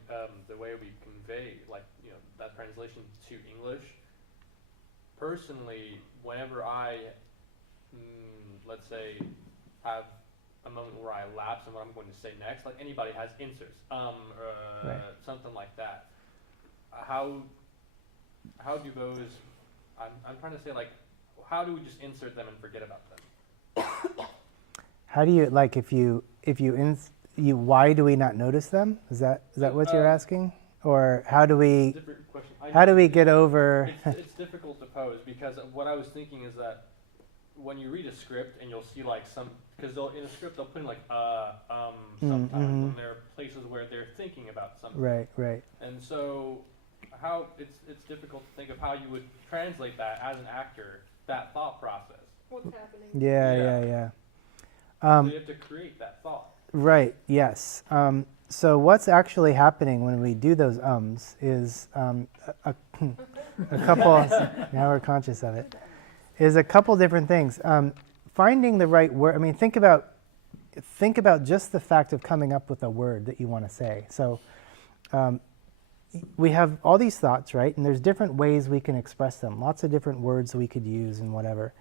the way we convey, that translation to English. Personally, whenever I, let's say, have a moment where I lapse on what I'm going to say next, like anybody has inserts, Right. something like that. How do those? I'm trying to say, like, how do we just insert them and forget about them? How do you, like, why do we not notice them? Is that what you're asking? Or how do we Different question. how do we get over? It's difficult to pose, because what I was thinking is that when you read a script and you'll see because in a script they'll put in sometimes when there are places where they're thinking about something. Right. And so how it's difficult to think of how you would translate that as an actor, that thought process. What's happening? Yeah. So you have to create that thought. Right, yes. So what's actually happening when we do those is a couple, now we're conscious of it, is a couple different things. Finding the right word, think about just the fact of coming up with a word that you want to say. So we have all these thoughts, right? And there's different ways we can express them, lots of different words we could use and whatever.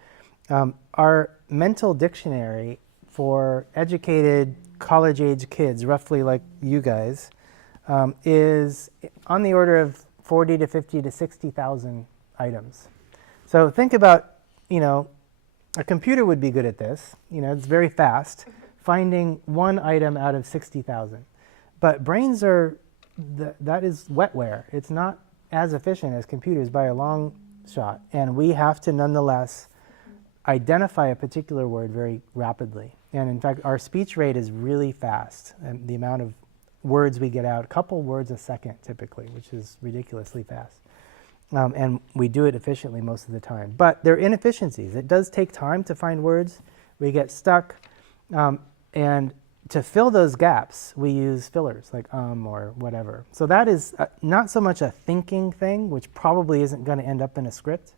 Our mental dictionary for educated college-age kids, roughly like you guys, is on the order of 40 to 50 to 60,000 items. So think about, a computer would be good at this. It's very fast, finding one item out of 60,000. But brains that is wetware. It's not as efficient as computers by a long shot. And we have to nonetheless identify a particular word very rapidly. And in fact, our speech rate is really fast. And the amount of words we get out, a couple words a second typically, which is ridiculously fast. And we do it efficiently most of the time. But there are inefficiencies. It does take time to find words. We get stuck. And to fill those gaps, we use fillers like or whatever. So that is not so much a thinking thing, which probably isn't going to end up in a script,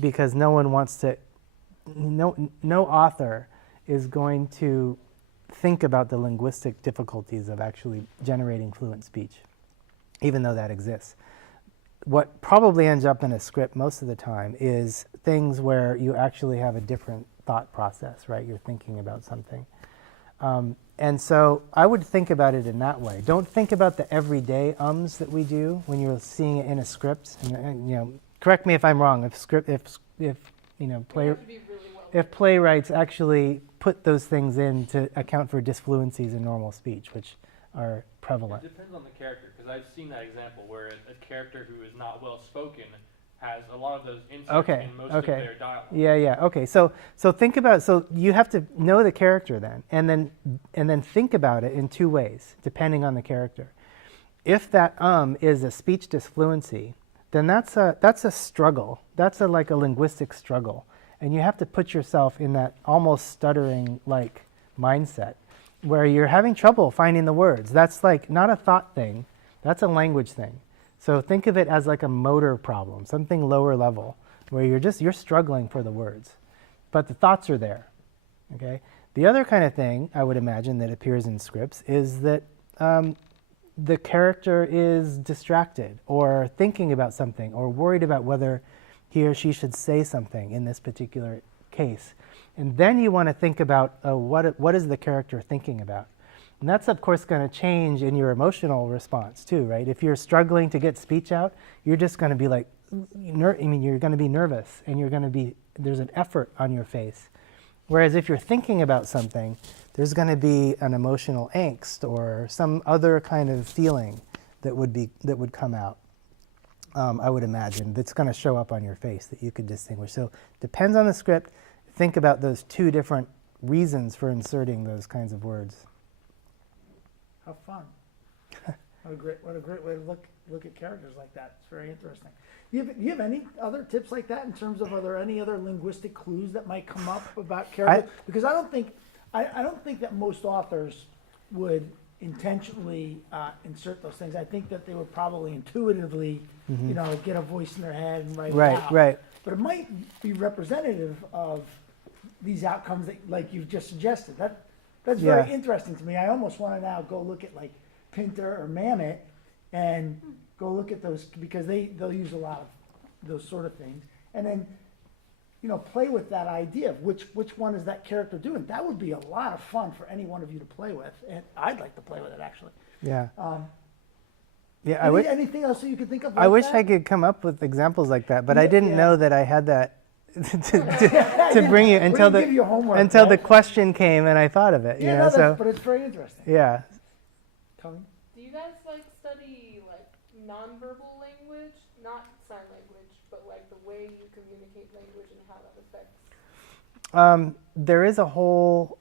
because no one wants to, no author is going to think about the linguistic difficulties of actually generating fluent speech, even though that exists. What probably ends up in a script most of the time is things where you actually have a different thought process, right? You're thinking about something. And so I would think about it in that way. Don't think about the everyday ums that we do when you're seeing it in a script. And correct me if I'm wrong. If playwrights actually put those things in to account for disfluencies in normal speech, which are prevalent. It depends on the character, because I've seen that example where a character who is not well spoken has a lot of those inserts in most of their dialogue. Yeah. Okay. So think about. So you have to know the character then, and then think about it in two ways, depending on the character. If that is a speech disfluency, then that's a struggle. That's like a linguistic struggle, and you have to put yourself in that almost stuttering like mindset, where you're having trouble finding the words. That's like not a thought thing. That's a language thing. So think of it as like a motor problem, something lower level, where you're struggling for the words, but the thoughts are there. Okay. The other kind of thing I would imagine that appears in scripts is that the character is distracted or thinking about something or worried about whether he or she should say something in this particular case. And then you want to think about what is the character thinking about? And that's, of course, going to change in your emotional response, too, right? If you're struggling to get speech out, you're just going to be like, you're going to be nervous, and there's an effort on your face. Whereas if you're thinking about something, there's going to be an emotional angst or some other kind of feeling that would come out. I would imagine that's going to show up on your face that you could distinguish. So depends on the script. Think about those two different reasons for inserting those kinds of words. How fun. What a great way to look at characters like that. It's very interesting. Do you have any other tips like that in terms of, are there any other linguistic clues that might come up about characters? Because I don't think that most authors would intentionally insert those things. I think that they would probably intuitively, get a voice in their head and write it out. Right. But it might be representative of these outcomes that, like you've just suggested. That's very interesting to me. I almost want to now go look at like Pinter or Mamet and go look at those, because they'll use a lot of those sort of things, and then play with that idea of which one is that character doing. That would be a lot of fun for any one of you to play with, and I'd like to play with it actually. Yeah. Anything else that you could think of? I wish I could come up with examples like that, but I didn't know that I had that to bring you until give you homework, the question came and I thought of it. But it's very interesting. Yeah. Tell me. Do you guys study nonverbal language, not sign language, but the way you communicate language and how that affects? There is a whole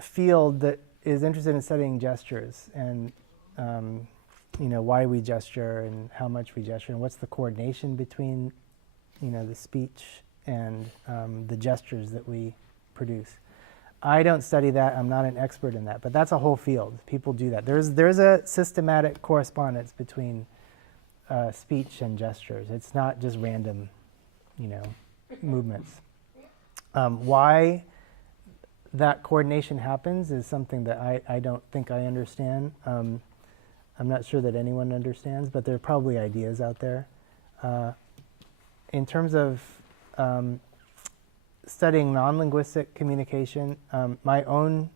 field that is interested in studying gestures and why we gesture and how much we gesture and what's the coordination between the speech and the gestures that we produce. I don't study that. I'm not an expert in that, but that's a whole field. People do that. There's a systematic correspondence between speech and gestures. It's not just random, movements. Why that coordination happens is something that I don't think I understand. I'm not sure that anyone understands, but there are probably ideas out there. In terms of studying non-linguistic communication, my own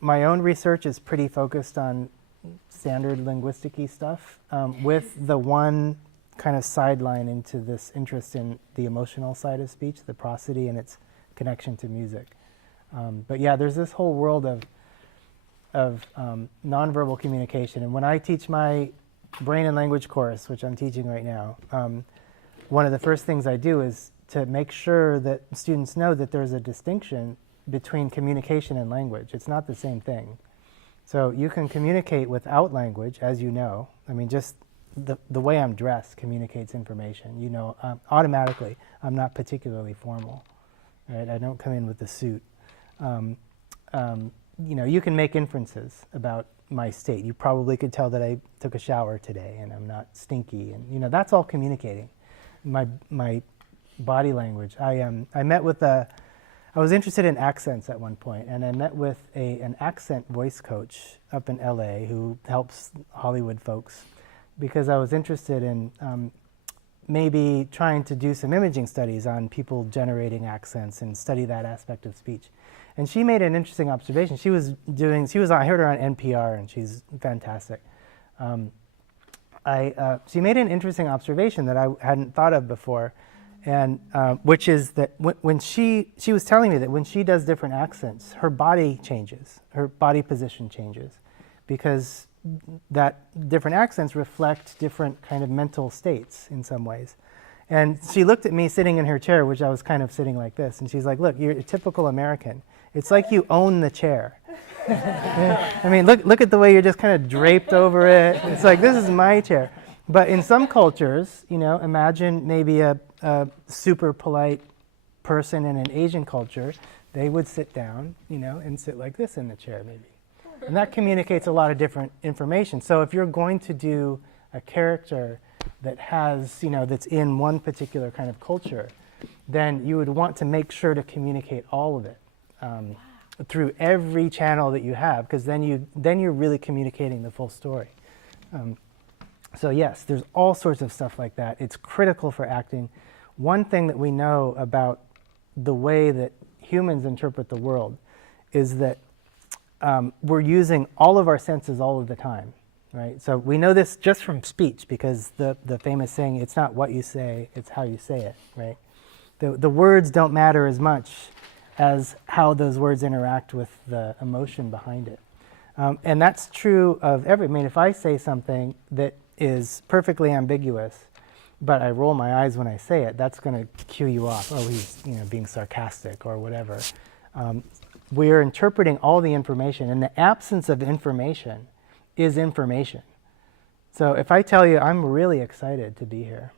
research is pretty focused on standard linguistic-y stuff, with the one kind of sideline into this interest in the emotional side of speech, the prosody and its connection to music. But yeah, there's this whole world of nonverbal communication, and when I teach my brain and language course, which I'm teaching right now, one of the first things I do is to make sure that students know that there's a distinction between communication and language. It's not the same thing. So you can communicate without language, as you know. I mean, just the way I'm dressed communicates information. Automatically, I'm not particularly formal, right? I don't come in with a suit. You can make inferences about my state. You probably could tell that I took a shower today and I'm not stinky, and that's all communicating. My body language. I met with I was interested in accents at one point, and I met with an accent voice coach up in LA who helps Hollywood folks, because I was interested in maybe trying to do some imaging studies on people generating accents and study that aspect of speech. And she made an interesting observation. I heard her on NPR, and she's fantastic. She made an interesting observation that I hadn't thought of before, and which is that when she was telling me that when she does different accents, her body changes, her body position changes, because that different accents reflect different kind of mental states in some ways. And she looked at me sitting in her chair, which I was kind of sitting like this, and she's like, "Look, you're a typical American. It's like you own the chair." I mean, look at the way you're just kind of draped over it. It's like, this is my chair. But in some cultures, imagine maybe a super polite person in an Asian culture, they would sit down, and sit like this in the chair maybe. And that communicates a lot of different information. So if you're going to do a character that has, that's in one particular kind of culture, then you would want to make sure to communicate all of it. Through every channel that you have, because then you're really communicating the full story. So yes, there's all sorts of stuff like that. It's critical for acting. One thing that we know about the way that humans interpret the world is that we're using all of our senses all of the time, right? So we know this just from speech, because the famous saying, "It's not what you say, it's how you say it," right? The words don't matter as much as how those words interact with the emotion behind it. And that's true of I mean, if I say something that is perfectly ambiguous, but I roll my eyes when I say it, that's going to cue you off. Oh, he's being sarcastic or whatever. We're interpreting all the information, and the absence of information is information. So if I tell you I'm really excited to be here,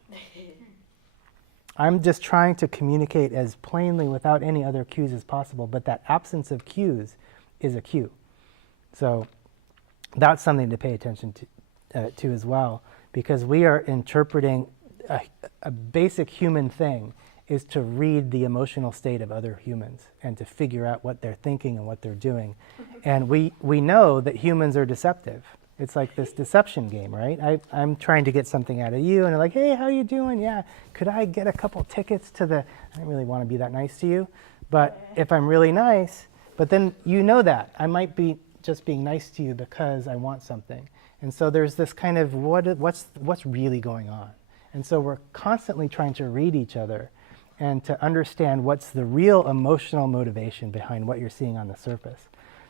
I'm just trying to communicate as plainly without any other cues as possible, but that absence of cues is a cue. So that's something to pay attention to as well, because we are interpreting a basic human thing is to read the emotional state of other humans and to figure out what they're thinking and what they're doing. And we know that humans are deceptive. It's like this deception game, right? I'm trying to get something out of you, and they're like, hey, how you doing? Yeah, could I get a couple tickets to the, I don't really want to be that nice to you, but if I'm really nice, but then you know that. I might be just being nice to you because I want something. And so there's this kind of, what's really going on? And so we're constantly trying to read each other and to understand what's the real emotional motivation behind what you're seeing on the surface.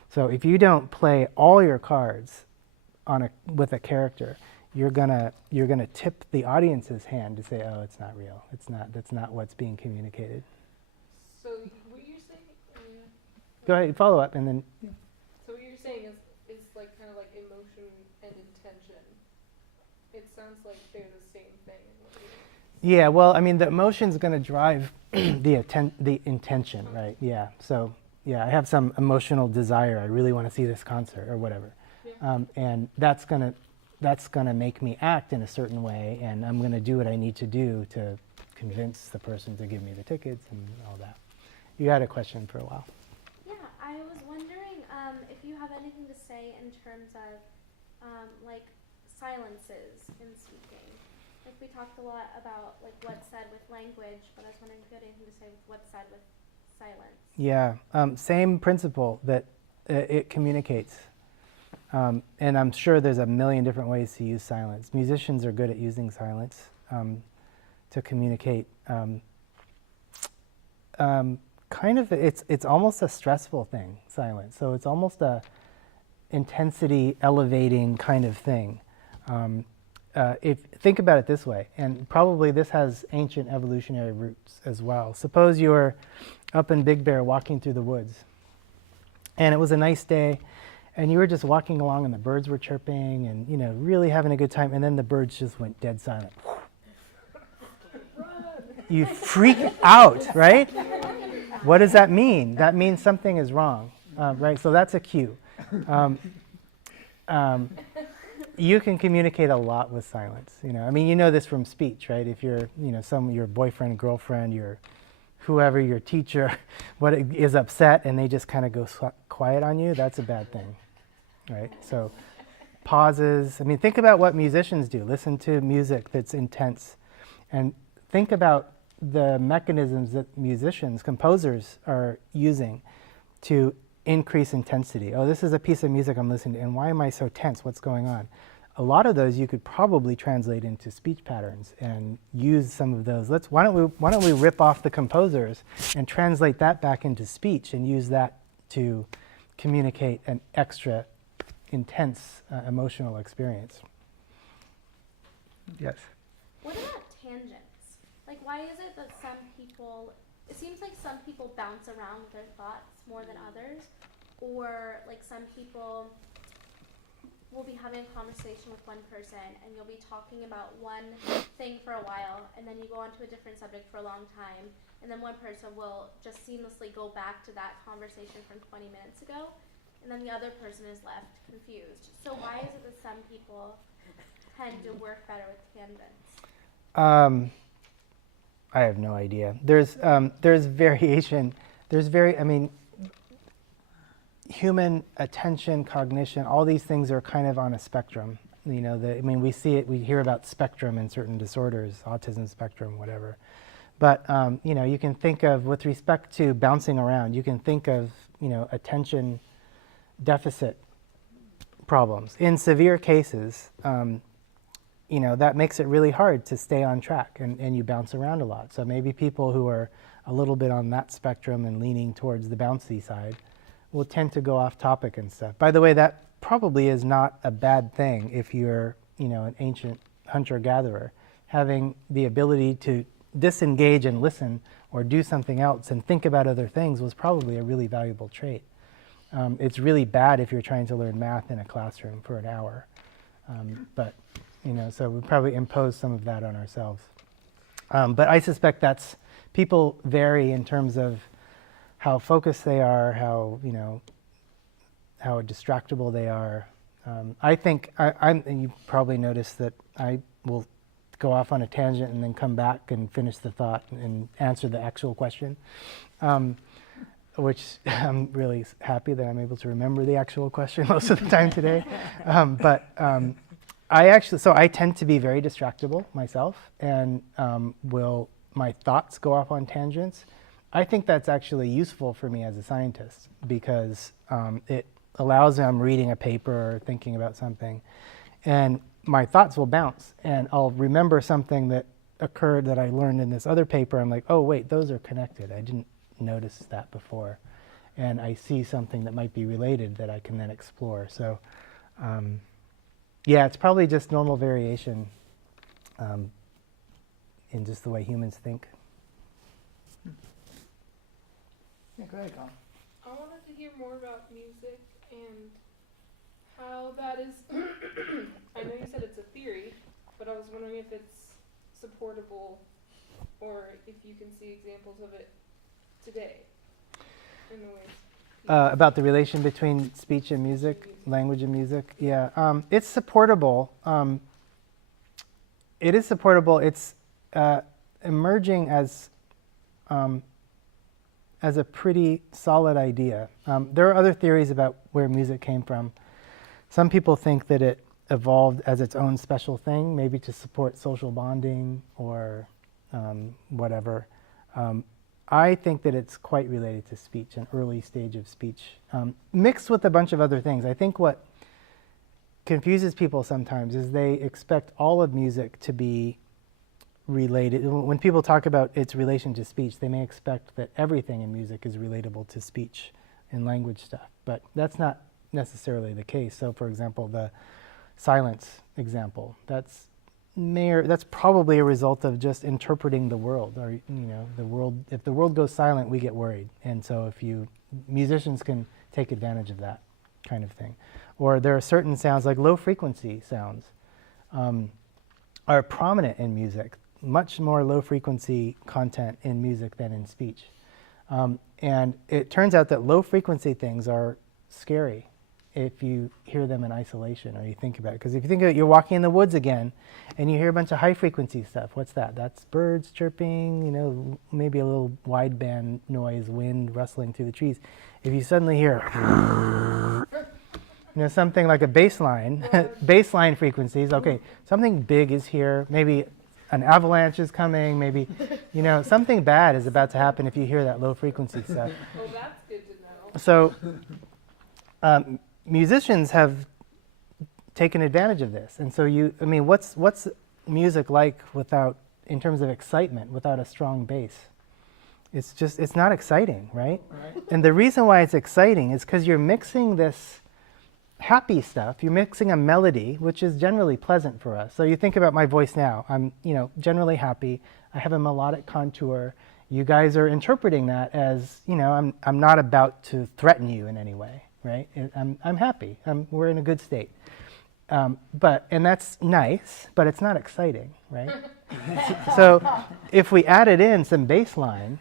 So if you don't play all your cards with a character, you're gonna tip the audience's hand to say, oh, it's not real. That's not what's being communicated. So what you're saying? Go ahead, follow up, and then. So what you're saying is like kind of like emotion and intention. It sounds like they're the same thing. Yeah, well, I mean, the emotion's going to drive the intention, right? Yeah. So, yeah, I have some emotional desire. I really want to see this concert or whatever, and that's gonna make me act in a certain way, and I'm going to do what I need to do to convince the person to give me the tickets and all that. You had a question for a while. Yeah, I was wondering if you have anything to say in terms of like silences in speaking. Like we talked a lot about like what's said with language, but I was wondering if you had anything to say with what's said with silence. Yeah, same principle that it communicates. And I'm sure there's a million different ways to use silence. Musicians are good at using silence to communicate. Kind of, it's almost a stressful thing, silence. So it's almost a intensity elevating kind of thing. Think about it this way, and probably this has ancient evolutionary roots as well. Suppose you were up in Big Bear walking through the woods, and it was a nice day, and you were just walking along, and the birds were chirping, and really having a good time, and then the birds just went dead silent. You freak out, right? What does that mean? That means something is wrong, right? So that's a cue. You can communicate a lot with silence. I mean, you know this from speech, right? If you're, your boyfriend, girlfriend, your whoever, your teacher, is upset, and they just kind of go quiet on you, that's a bad thing, right? So pauses. I mean, think about what musicians do. Listen to music that's intense, and think about the mechanisms that musicians, composers are using to increase intensity. Oh, this is a piece of music I'm listening to, and why am I so tense? What's going on? A lot of those you could probably translate into speech patterns and use some of those. Why don't we rip off the composers and translate that back into speech and use that to communicate an extra intense emotional experience. Yes. What about tangents? Like, why is it that it seems like some people bounce around with their thoughts more than others, or like some people will be having a conversation with one person and you'll be talking about one thing for a while, and then you go on to a different subject for a long time, and then one person will just seamlessly go back to that conversation from 20 minutes ago, and then the other person is left confused. So why is it that some people tend to work better with tangents? I have no idea. There's variation. Human attention, cognition, all these things are kind of on a spectrum. We see it, we hear about spectrum in certain disorders, autism spectrum, whatever. But, you can think of, with respect to bouncing around, you can think of, attention deficit problems. In severe cases, that makes it really hard to stay on track, and you bounce around a lot. So maybe people who are a little bit on that spectrum and leaning towards the bouncy side will tend to go off topic and stuff. By the way, that probably is not a bad thing if you're, an ancient hunter-gatherer. Having the ability to disengage and listen or do something else and think about other things was probably a really valuable trait. It's really bad if you're trying to learn math in a classroom for an hour. But, so we probably impose some of that on ourselves. But I suspect people vary in terms of how focused they are, how distractible they are. I think and you probably noticed that I will go off on a tangent and then come back and finish the thought and answer the actual question, which I'm really happy that I'm able to remember the actual question most of the time today. I tend to be very distractible myself, and my thoughts go off on tangents. I think that's actually useful for me as a scientist because it allows me, I'm reading a paper or thinking about something, and my thoughts will bounce, and I'll remember something that occurred that I learned in this other paper. I'm like, oh wait, those are connected. I didn't notice that before. And I see something that might be related that I can then explore. So it's probably just normal variation in just the way humans think. Yeah, go ahead, Colin. I wanted to hear more about music and how that is. I know you said it's a theory, but I was wondering if it's supportable or if you can see examples of it today in the ways. About the relation between speech and music, language and music. Yeah, it's supportable. It is supportable. It's emerging as a pretty solid idea. There are other theories about where music came from. Some people think that it evolved as its own special thing, maybe to support social bonding or whatever. I think that it's quite related to speech, an early stage of speech, mixed with a bunch of other things. I think what confuses people sometimes is they expect all of music to be related. When people talk about its relation to speech, they may expect that everything in music is relatable to speech and language stuff, but that's not necessarily the case. So for example, the silence example, that's probably a result of just interpreting the world, or the world. If the world goes silent, we get worried, and so musicians can take advantage of that kind of thing. Or there are certain sounds, like low frequency sounds, are prominent in music. Much more low frequency content in music than in speech, and it turns out that low frequency things are scary if you hear them in isolation or you think about it. Because if you think of it, you're walking in the woods again and you hear a bunch of high frequency stuff. What's that? That's birds chirping, maybe a little wideband noise, wind rustling through the trees. If you suddenly hear something like a bass line, baseline frequencies, okay, something big is here, maybe an avalanche is coming, maybe, something bad is about to happen if you hear that low frequency stuff. Well, that's good to know. So, musicians have taken advantage of this, and so what's music like in terms of excitement, without a strong bass? It's not exciting, right? And the reason why it's exciting is because you're mixing this happy stuff. You're mixing a melody, which is generally pleasant for us. So you think about my voice now. I'm, generally happy. I have a melodic contour. You guys are interpreting that as, I'm not about to threaten you in any way, right? I'm happy. We're in a good state. And that's nice, but it's not exciting, right? So if we added in some bass line,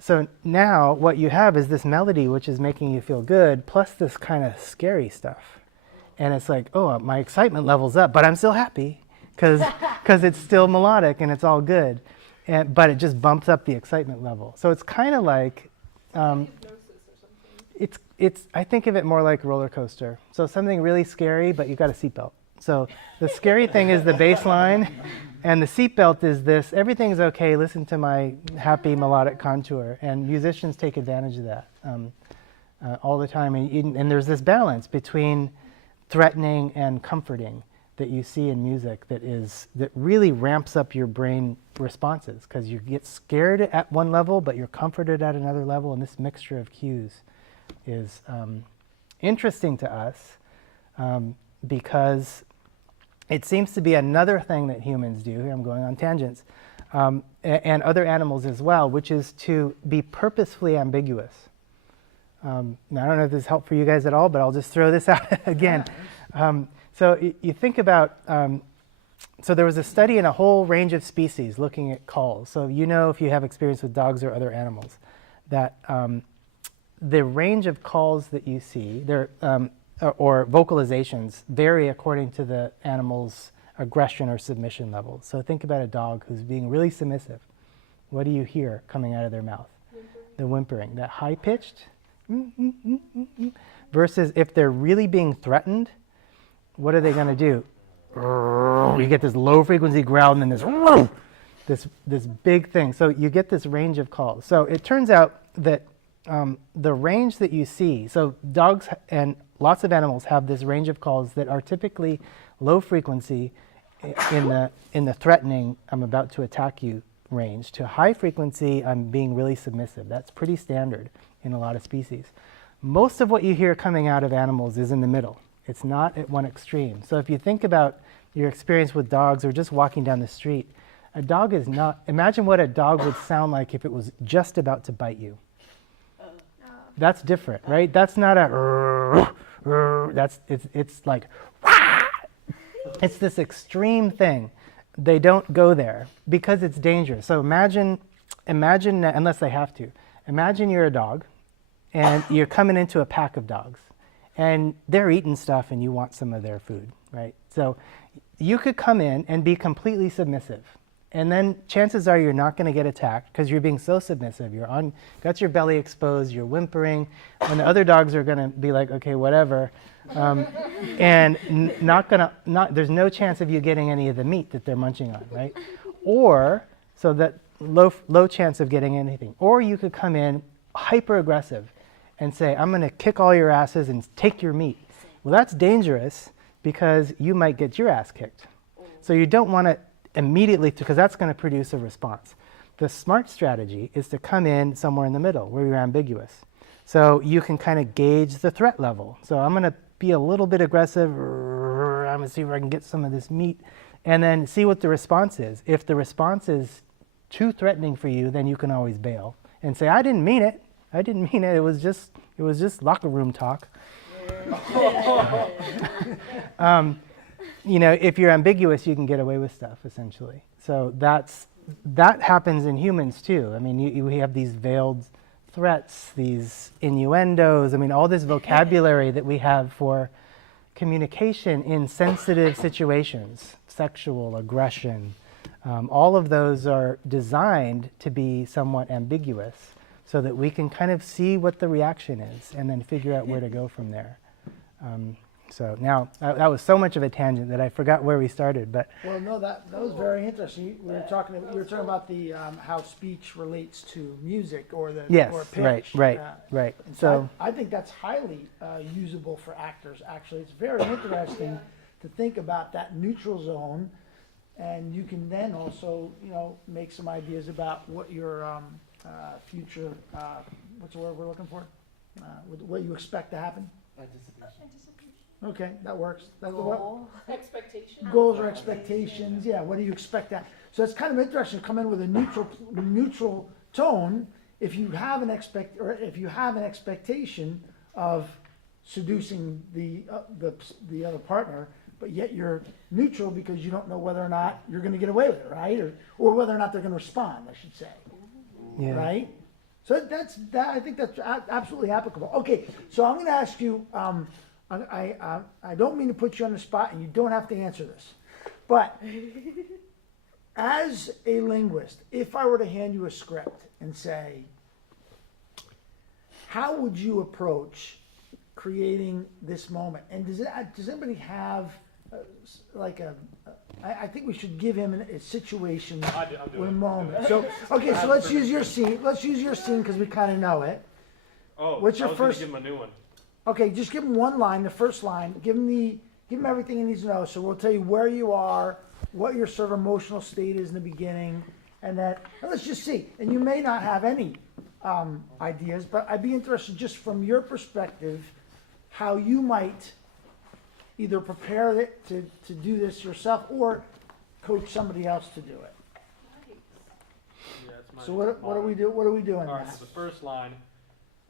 so now what you have is this melody which is making you feel good, plus this kind of scary stuff. And it's like, oh, my excitement level's up, but I'm still happy because it's still melodic and it's all good. But it just bumps up the excitement level. So it's kind of like, Hypnosis or something. I think of it more like a roller coaster. So something really scary, but you've got a seatbelt. So the scary thing is the bass line, and the seatbelt is this, everything's okay, listen to my happy melodic contour. And musicians take advantage of that all the time. And there's this balance between threatening and comforting, that you see in music that really ramps up your brain responses, because you get scared at one level, but you're comforted at another level, and this mixture of cues is interesting to us because it seems to be another thing that humans do. Here I'm going on tangents, and other animals as well, which is to be purposefully ambiguous. Now, I don't know if this helped for you guys at all, but I'll just throw this out again. So you think about, so there was a study in a whole range of species looking at calls. So you know, if you have experience with dogs or other animals, that the range of calls that you see, or vocalizations, vary according to the animal's aggression or submission level. So think about a dog who's being really submissive. What do you hear coming out of their mouth? The whimpering, that high-pitched, versus if they're really being threatened, what are they going to do? You get this low frequency growl and then this big thing. So you get this range of calls. So it turns out that the range that you see, so dogs and lots of animals have this range of calls that are typically low frequency in the threatening, I'm about to attack you range, to high frequency, I'm being really submissive. That's pretty standard in a lot of species. Most of what you hear coming out of animals is in the middle. It's not at one extreme. So if you think about your experience with dogs or just walking down the street, a dog is not, imagine what a dog would sound like if it was just about to bite you. That's different, right? That's not it's like, it's this extreme thing. They don't go there because it's dangerous. So imagine, unless they have to, imagine you're a dog and you're coming into a pack of dogs and they're eating stuff and you want some of their food, right? So you could come in and be completely submissive. And then chances are you're not going to get attacked because you're being so submissive. Got your belly exposed, you're whimpering, and the other dogs are going to be like, okay, whatever. And there's no chance of you getting any of the meat that they're munching on, right? Or, so that low chance of getting anything. Or you could come in hyper aggressive and say, I'm going to kick all your asses and take your meat. Well, that's dangerous because you might get your ass kicked. So you don't want to immediately, because that's going to produce a response. The smart strategy is to come in somewhere in the middle where you're ambiguous. So you can kind of gauge the threat level. So I'm going to be a little bit aggressive. I'm going to see if I can get some of this meat and then see what the response is. If the response is too threatening for you, then you can always bail and say, I didn't mean it. It was just locker room talk. If you're ambiguous, you can get away with stuff, essentially. So that happens in humans too. I mean, we have these veiled threats, these innuendos. I mean, all this vocabulary that we have for communication in sensitive situations, sexual aggression. All of those are designed to be somewhat ambiguous, so that we can kind of see what the reaction is and then figure out where to go from there. So now, that was so much of a tangent that I forgot where we started, but... Well, no, that was very interesting. We were talking about the how speech relates to music or pitch. Right. And So I think that's highly usable for actors, actually. It's very interesting to think about that neutral zone, and you can then also, make some ideas about what your future, what's the word we're looking for? What you expect to happen? Okay, that works. Expectations. Goals or expectations, yeah, what do you expect that? So it's kind of interesting to come in with a neutral tone if you have an expectation of seducing the other partner, but yet you're neutral because you don't know whether or not you're going to get away with it, right? Or whether or not they're going to respond, I should say. yeah. Right? So I think that's absolutely applicable. Okay, so I'm going to ask you, I don't mean to put you on the spot, and you don't have to answer this, but as a linguist, if I were to hand you a script and say, how would you approach creating this moment? And does anybody have I think we should give him a situation or a moment. So, okay, so let's use your scene. Let's use your scene because we kind of know it. Oh, What's your I was first? gonna give him a new one. Okay, just give him one line, the first line. Give him give him everything he needs to know. So we'll tell you where you are, what your sort of emotional state is in the beginning, and that, and let's just see. And you may not have any ideas, but I'd be interested just from your perspective, how you might either prepare it to do this yourself or coach somebody else to do it. Yeah, it's my So what do we do? What are we doing? All right, Matt? so the first line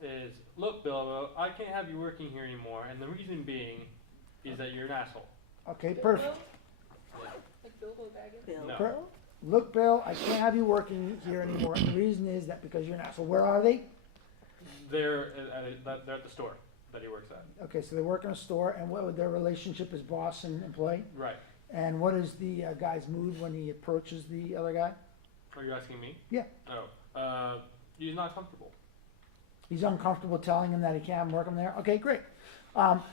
is, look, Bilbo, I can't have you working here anymore, and the reason being is that you're an asshole. Okay, perfect. Yeah. Like Bilbo Baggins? Bill. No. Per- Look, Bill, I can't have you working here anymore. And the reason is that because you're an asshole. Where are they? They're at the store that he works at. Okay, so they work in a store, and what would their relationship is boss and employee? Right. And what is the guy's mood when he approaches the other guy? Are you asking me? Yeah. Oh, he's not comfortable. He's uncomfortable telling him that he can't work him there. Okay, great.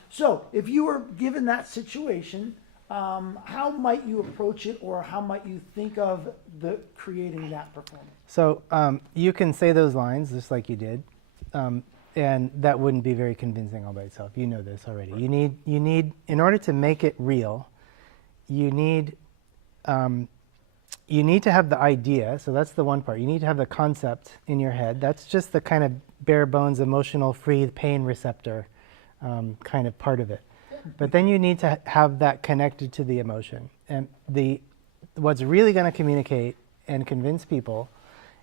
So if you were given that situation, how might you approach it, or how might you think of creating that performance? So you can say those lines just like you did, and that wouldn't be very convincing all by itself. You know this already. Right. You need in order to make it real, you need to have the idea. So that's the one part. You need to have the concept in your head. That's just the kind of bare bones emotional free pain receptor kind of part of it. But then you need to have that connected to the emotion. And what's really going to communicate and convince people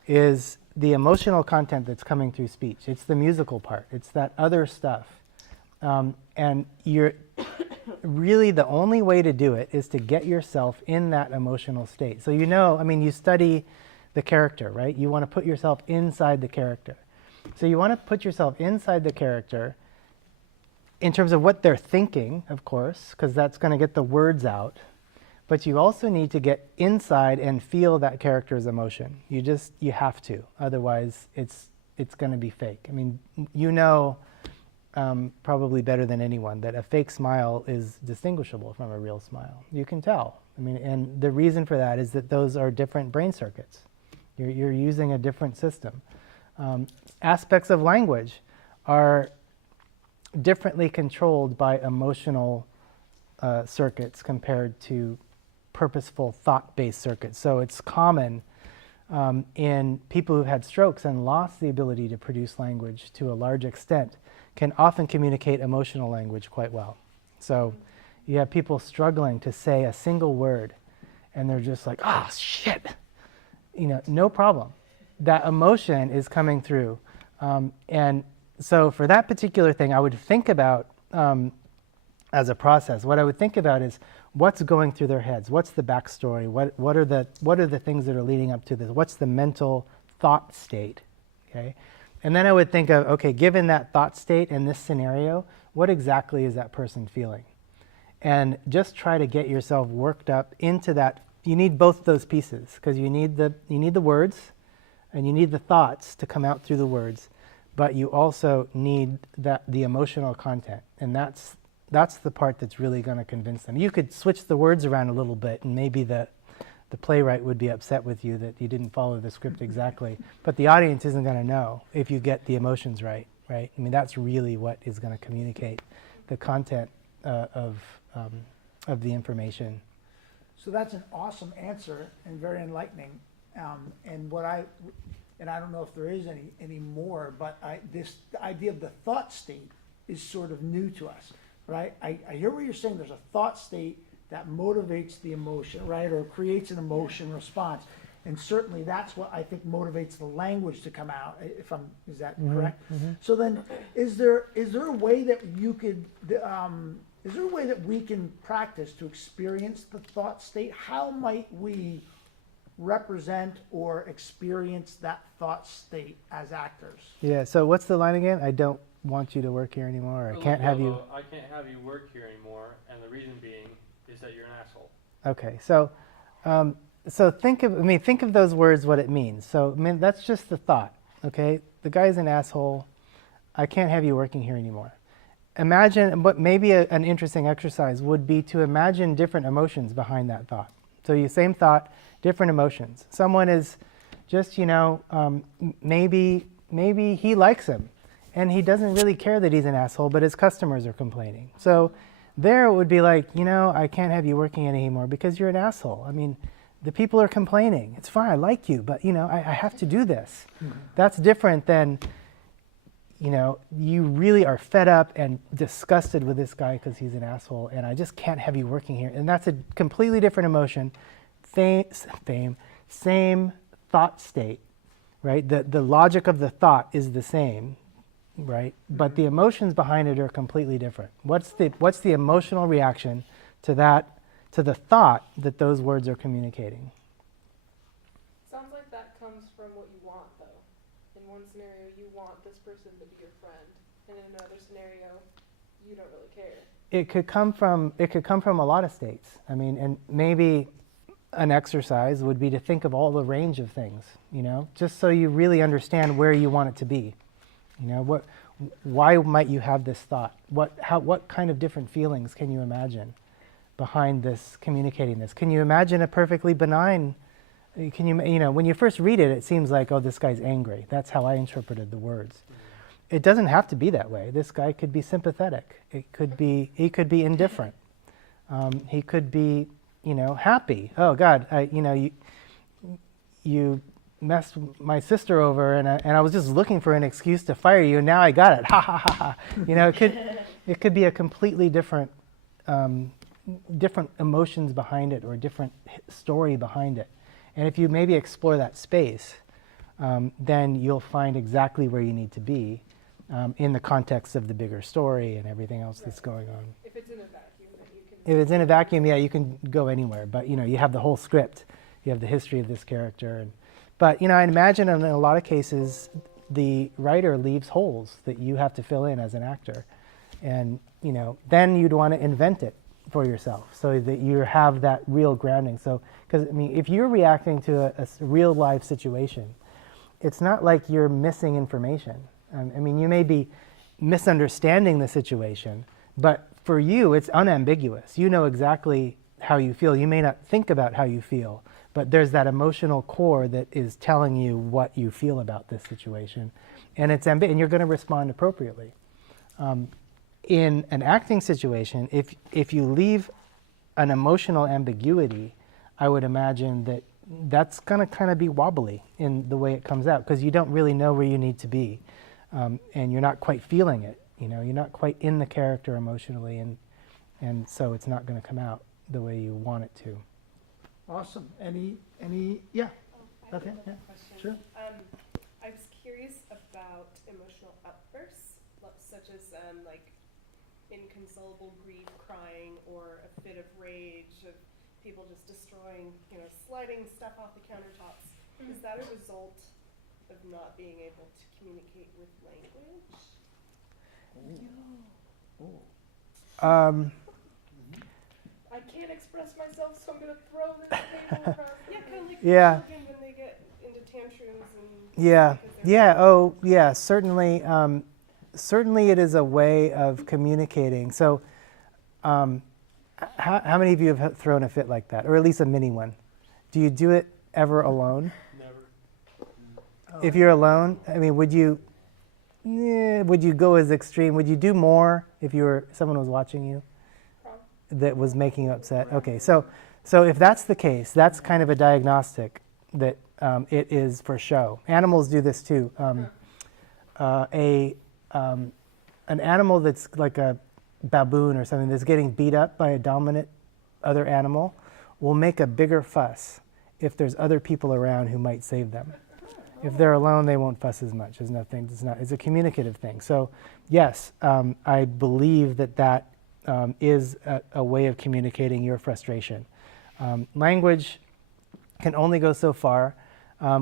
is the emotional content that's coming through speech. It's the musical part. It's that other stuff. And you're really, the only way to do it is to get yourself in that emotional state. So you study the character, right? You want to put yourself inside the character. So you want to put yourself inside the character in terms of what they're thinking, of course, because that's going to get the words out. But you also need to get inside and feel that character's emotion. You have to. Otherwise, it's going to be fake. I mean, probably better than anyone that a fake smile is distinguishable from a real smile. You can tell. I mean, and the reason for that is that those are different brain circuits. You're using a different system. Aspects of language are differently controlled by emotional circuits compared to purposeful thought-based circuits. So it's common in people who've had strokes and lost the ability to produce language to a large extent can often communicate emotional language quite well. So you have people struggling to say a single word and they're just like, ah, shit, no problem. That emotion is coming through. And so for that particular thing, I would think about, as a process, what I would think about is what's going through their heads, what's the backstory, what are the things that are leading up to this, what's the mental thought state, okay? And then I would think of, okay, given that thought state in this scenario, what exactly is that person feeling? And just try to get yourself worked up into that. You need both those pieces, because you need the words and you need the thoughts to come out through the words, but you also need the emotional content, and that's the part that's really going to convince them. You could switch the words around a little bit, and maybe the playwright would be upset with you that you didn't follow the script exactly, but the audience isn't going to know if you get the emotions right? I mean, that's really what is going to communicate the content of the information. So that's an awesome answer and very enlightening. And I don't know if there is any more, but the idea of the thought state is sort of new to us, right? I hear what you're saying. There's a thought state that motivates the emotion, right, or creates an emotion response, and certainly that's what I think motivates the language to come out. Is that correct? Mm-hmm. So then, is there a way that you could? Is there a way that we can practice to experience the thought state? How might we represent or experience that thought state as actors? Yeah, so what's the line again? I don't want you to work here anymore, or I can't have you... I can't have you work here anymore, and the reason being is that you're an asshole. Okay, so think of those words, what it means. So, that's just the thought, okay? The guy's an asshole. I can't have you working here anymore. Imagine, but maybe an interesting exercise would be to imagine different emotions behind that thought. So you same thought, different emotions. Someone is just, maybe he likes him and he doesn't really care that he's an asshole, but his customers are complaining. So There it would be like, you know, I can't have you working anymore because you're an asshole. I mean, the people are complaining. It's fine, I like you, but you know, I have to do this. That's different than, you know, you really are fed up and disgusted with this guy because he's an asshole and I just can't have you working here. And that's a completely different emotion. Same thought state, right? The logic of the thought is the same, right? But the emotions behind it are completely different. What's the emotional reaction to that, to the thought that those words are communicating? Sounds like that comes from what you want, though. In one scenario, you want this person to be your friend, and in another scenario, you don't really care. It could come from a lot of states. I mean, and maybe an exercise would be to think of all the range of things, you know, just so you really understand where you want it to be. You know, why might you have this thought? What kind of different feelings can you imagine behind this, communicating this? Can you imagine a perfectly benign, you know, when you first read it, it seems like, oh, this guy's angry. That's how I interpreted the words. It doesn't have to be that way. This guy could be sympathetic. He could be indifferent. He could be, you know, happy. Oh God, you messed my sister over, and I was just looking for an excuse to fire you, and now I got it. Ha ha ha ha. You know, it could be a completely different emotions behind it, or a different story behind it. And if you maybe explore that space, then you'll find exactly where you need to be in the context of the bigger story and everything else that's going on. If it's in a vacuum, then you can... If it's in a vacuum, yeah, you can go anywhere. But, you know, you have the whole script. You have the history of this character. But, you know, I imagine in a lot of cases, the writer leaves holes that you have to fill in as an actor. And, you know, then you'd want to invent it for yourself so that you have that real grounding. So, because, I mean, if you're reacting to a real life situation, it's not like you're missing information. I mean, you may be misunderstanding the situation, but for you, it's unambiguous. You know exactly how you feel. You may not think about how you feel, but there's that emotional core that is telling you what you feel about this situation, and and you're going to respond appropriately. In an acting situation, if you leave an emotional ambiguity, I would imagine that that's going to kind of be wobbly in the way it comes out, because you don't really know where you need to be, and you're not quite feeling it. You know, you're not quite in the character emotionally, and so it's not going to come out the way you want it to. Awesome. Any, yeah, okay, yeah, sure. I was curious about emotional outbursts, such as like inconsolable grief, crying, or a fit of rage, of people just destroying, you know, sliding stuff off the countertops. Is that a result of not being able to communicate with language? I can't express myself, so I'm going to throw this table across. Yeah, kind of like Yeah. children when they get into tantrums and... Yeah, because they're- yeah, oh, yeah, certainly, certainly it is a way of communicating. So, how many of you have thrown a fit like that, or at least a mini one? Do you do it ever alone? Never. If you're alone, I mean, would you go as extreme? Would you do more if someone was watching you that was making you upset? Okay, so if that's the case, that's kind of a diagnostic that it is for show. Animals do this too. An animal that's like a baboon or something that's getting beat up by a dominant other animal will make a bigger fuss if there's other people around who might save them. If they're alone, they won't fuss as much. There's nothing. It's a communicative thing. So, yes, I believe that is a way of communicating your frustration. Language can only go so far.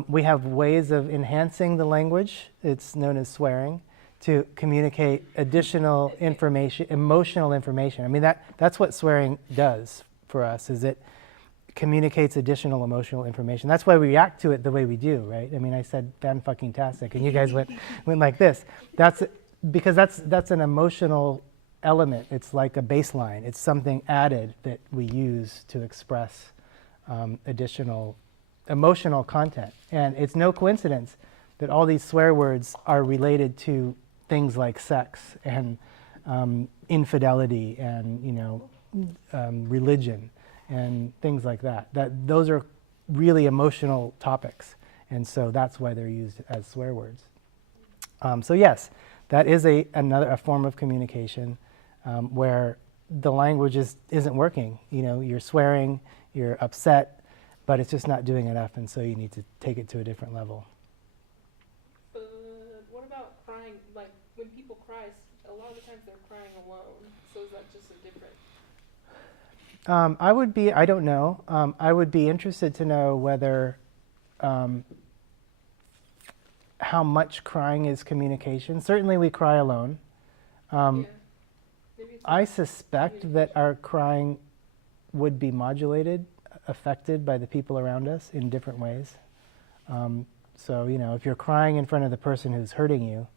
We have ways of enhancing the language. It's known as swearing, to communicate additional information, emotional information. I mean, that's what swearing does for us, is it communicates additional emotional information. That's why we react to it the way we do, right? I mean, I said fan-fucking-tastic, and you guys went like this. That's because that's an emotional element. It's like a baseline. It's something added that we use to express additional emotional content. And it's no coincidence that all these swear words are related to things like sex and infidelity and, religion and things like that. Those are really emotional topics, and so that's why they're used as swear words. So yes, that is another form of communication where the language isn't working. You're swearing, you're upset, but it's just not doing enough, and so you need to take it to a different level. What about crying? Like when people cry, a lot of the times they're crying alone. So is that just a different? I don't know. I would be interested to know whether, how much crying is communication. Certainly we cry alone. Yeah. Maybe it's I like suspect that our crying would be modulated, affected by the people around us in different ways. So, if you're crying in front of the person who's hurting you,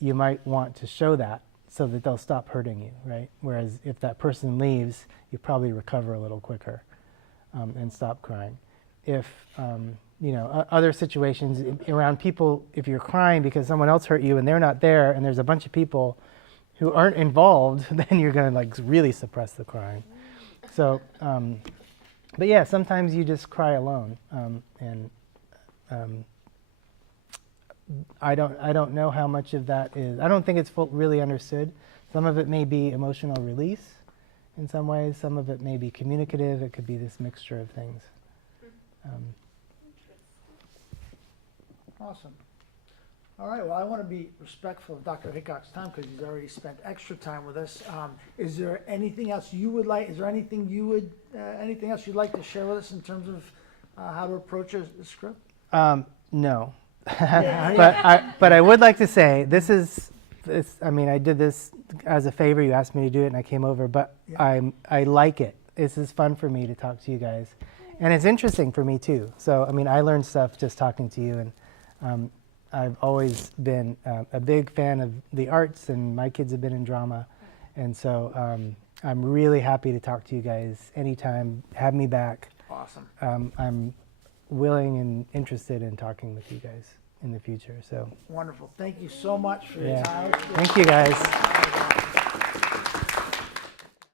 you might want to show that so that they'll stop hurting you, right? Whereas if that person leaves, you probably recover a little quicker and stop crying. If, other situations around people, if you're crying because someone else hurt you and they're not there and there's a bunch of people who aren't involved, then you're going to really suppress the crying. So, but yeah, sometimes you just cry alone, and I don't know how much of that is. I don't think it's really understood. Some of it may be emotional release in some ways. Some of it may be communicative. It could be this mixture of things. Awesome. All right, well, I want to be respectful of Dr. Hickok's time because he's already spent extra time with us. Is there anything else you would like, is there anything anything else you'd like to share with us in terms of how to approach a script? No. But I would like to say, I did this as a favor. You asked me to do it and I came over, but yeah. I like it. This is fun for me to talk to you guys. And it's interesting for me too. So, I learned stuff just talking to you, and I've always been a big fan of the arts, and my kids have been in drama. And so I'm really happy to talk to you guys anytime. Have me back. Awesome. I'm willing and interested in talking with you guys in the future. So wonderful. Thank you so much for your time. Thank you guys.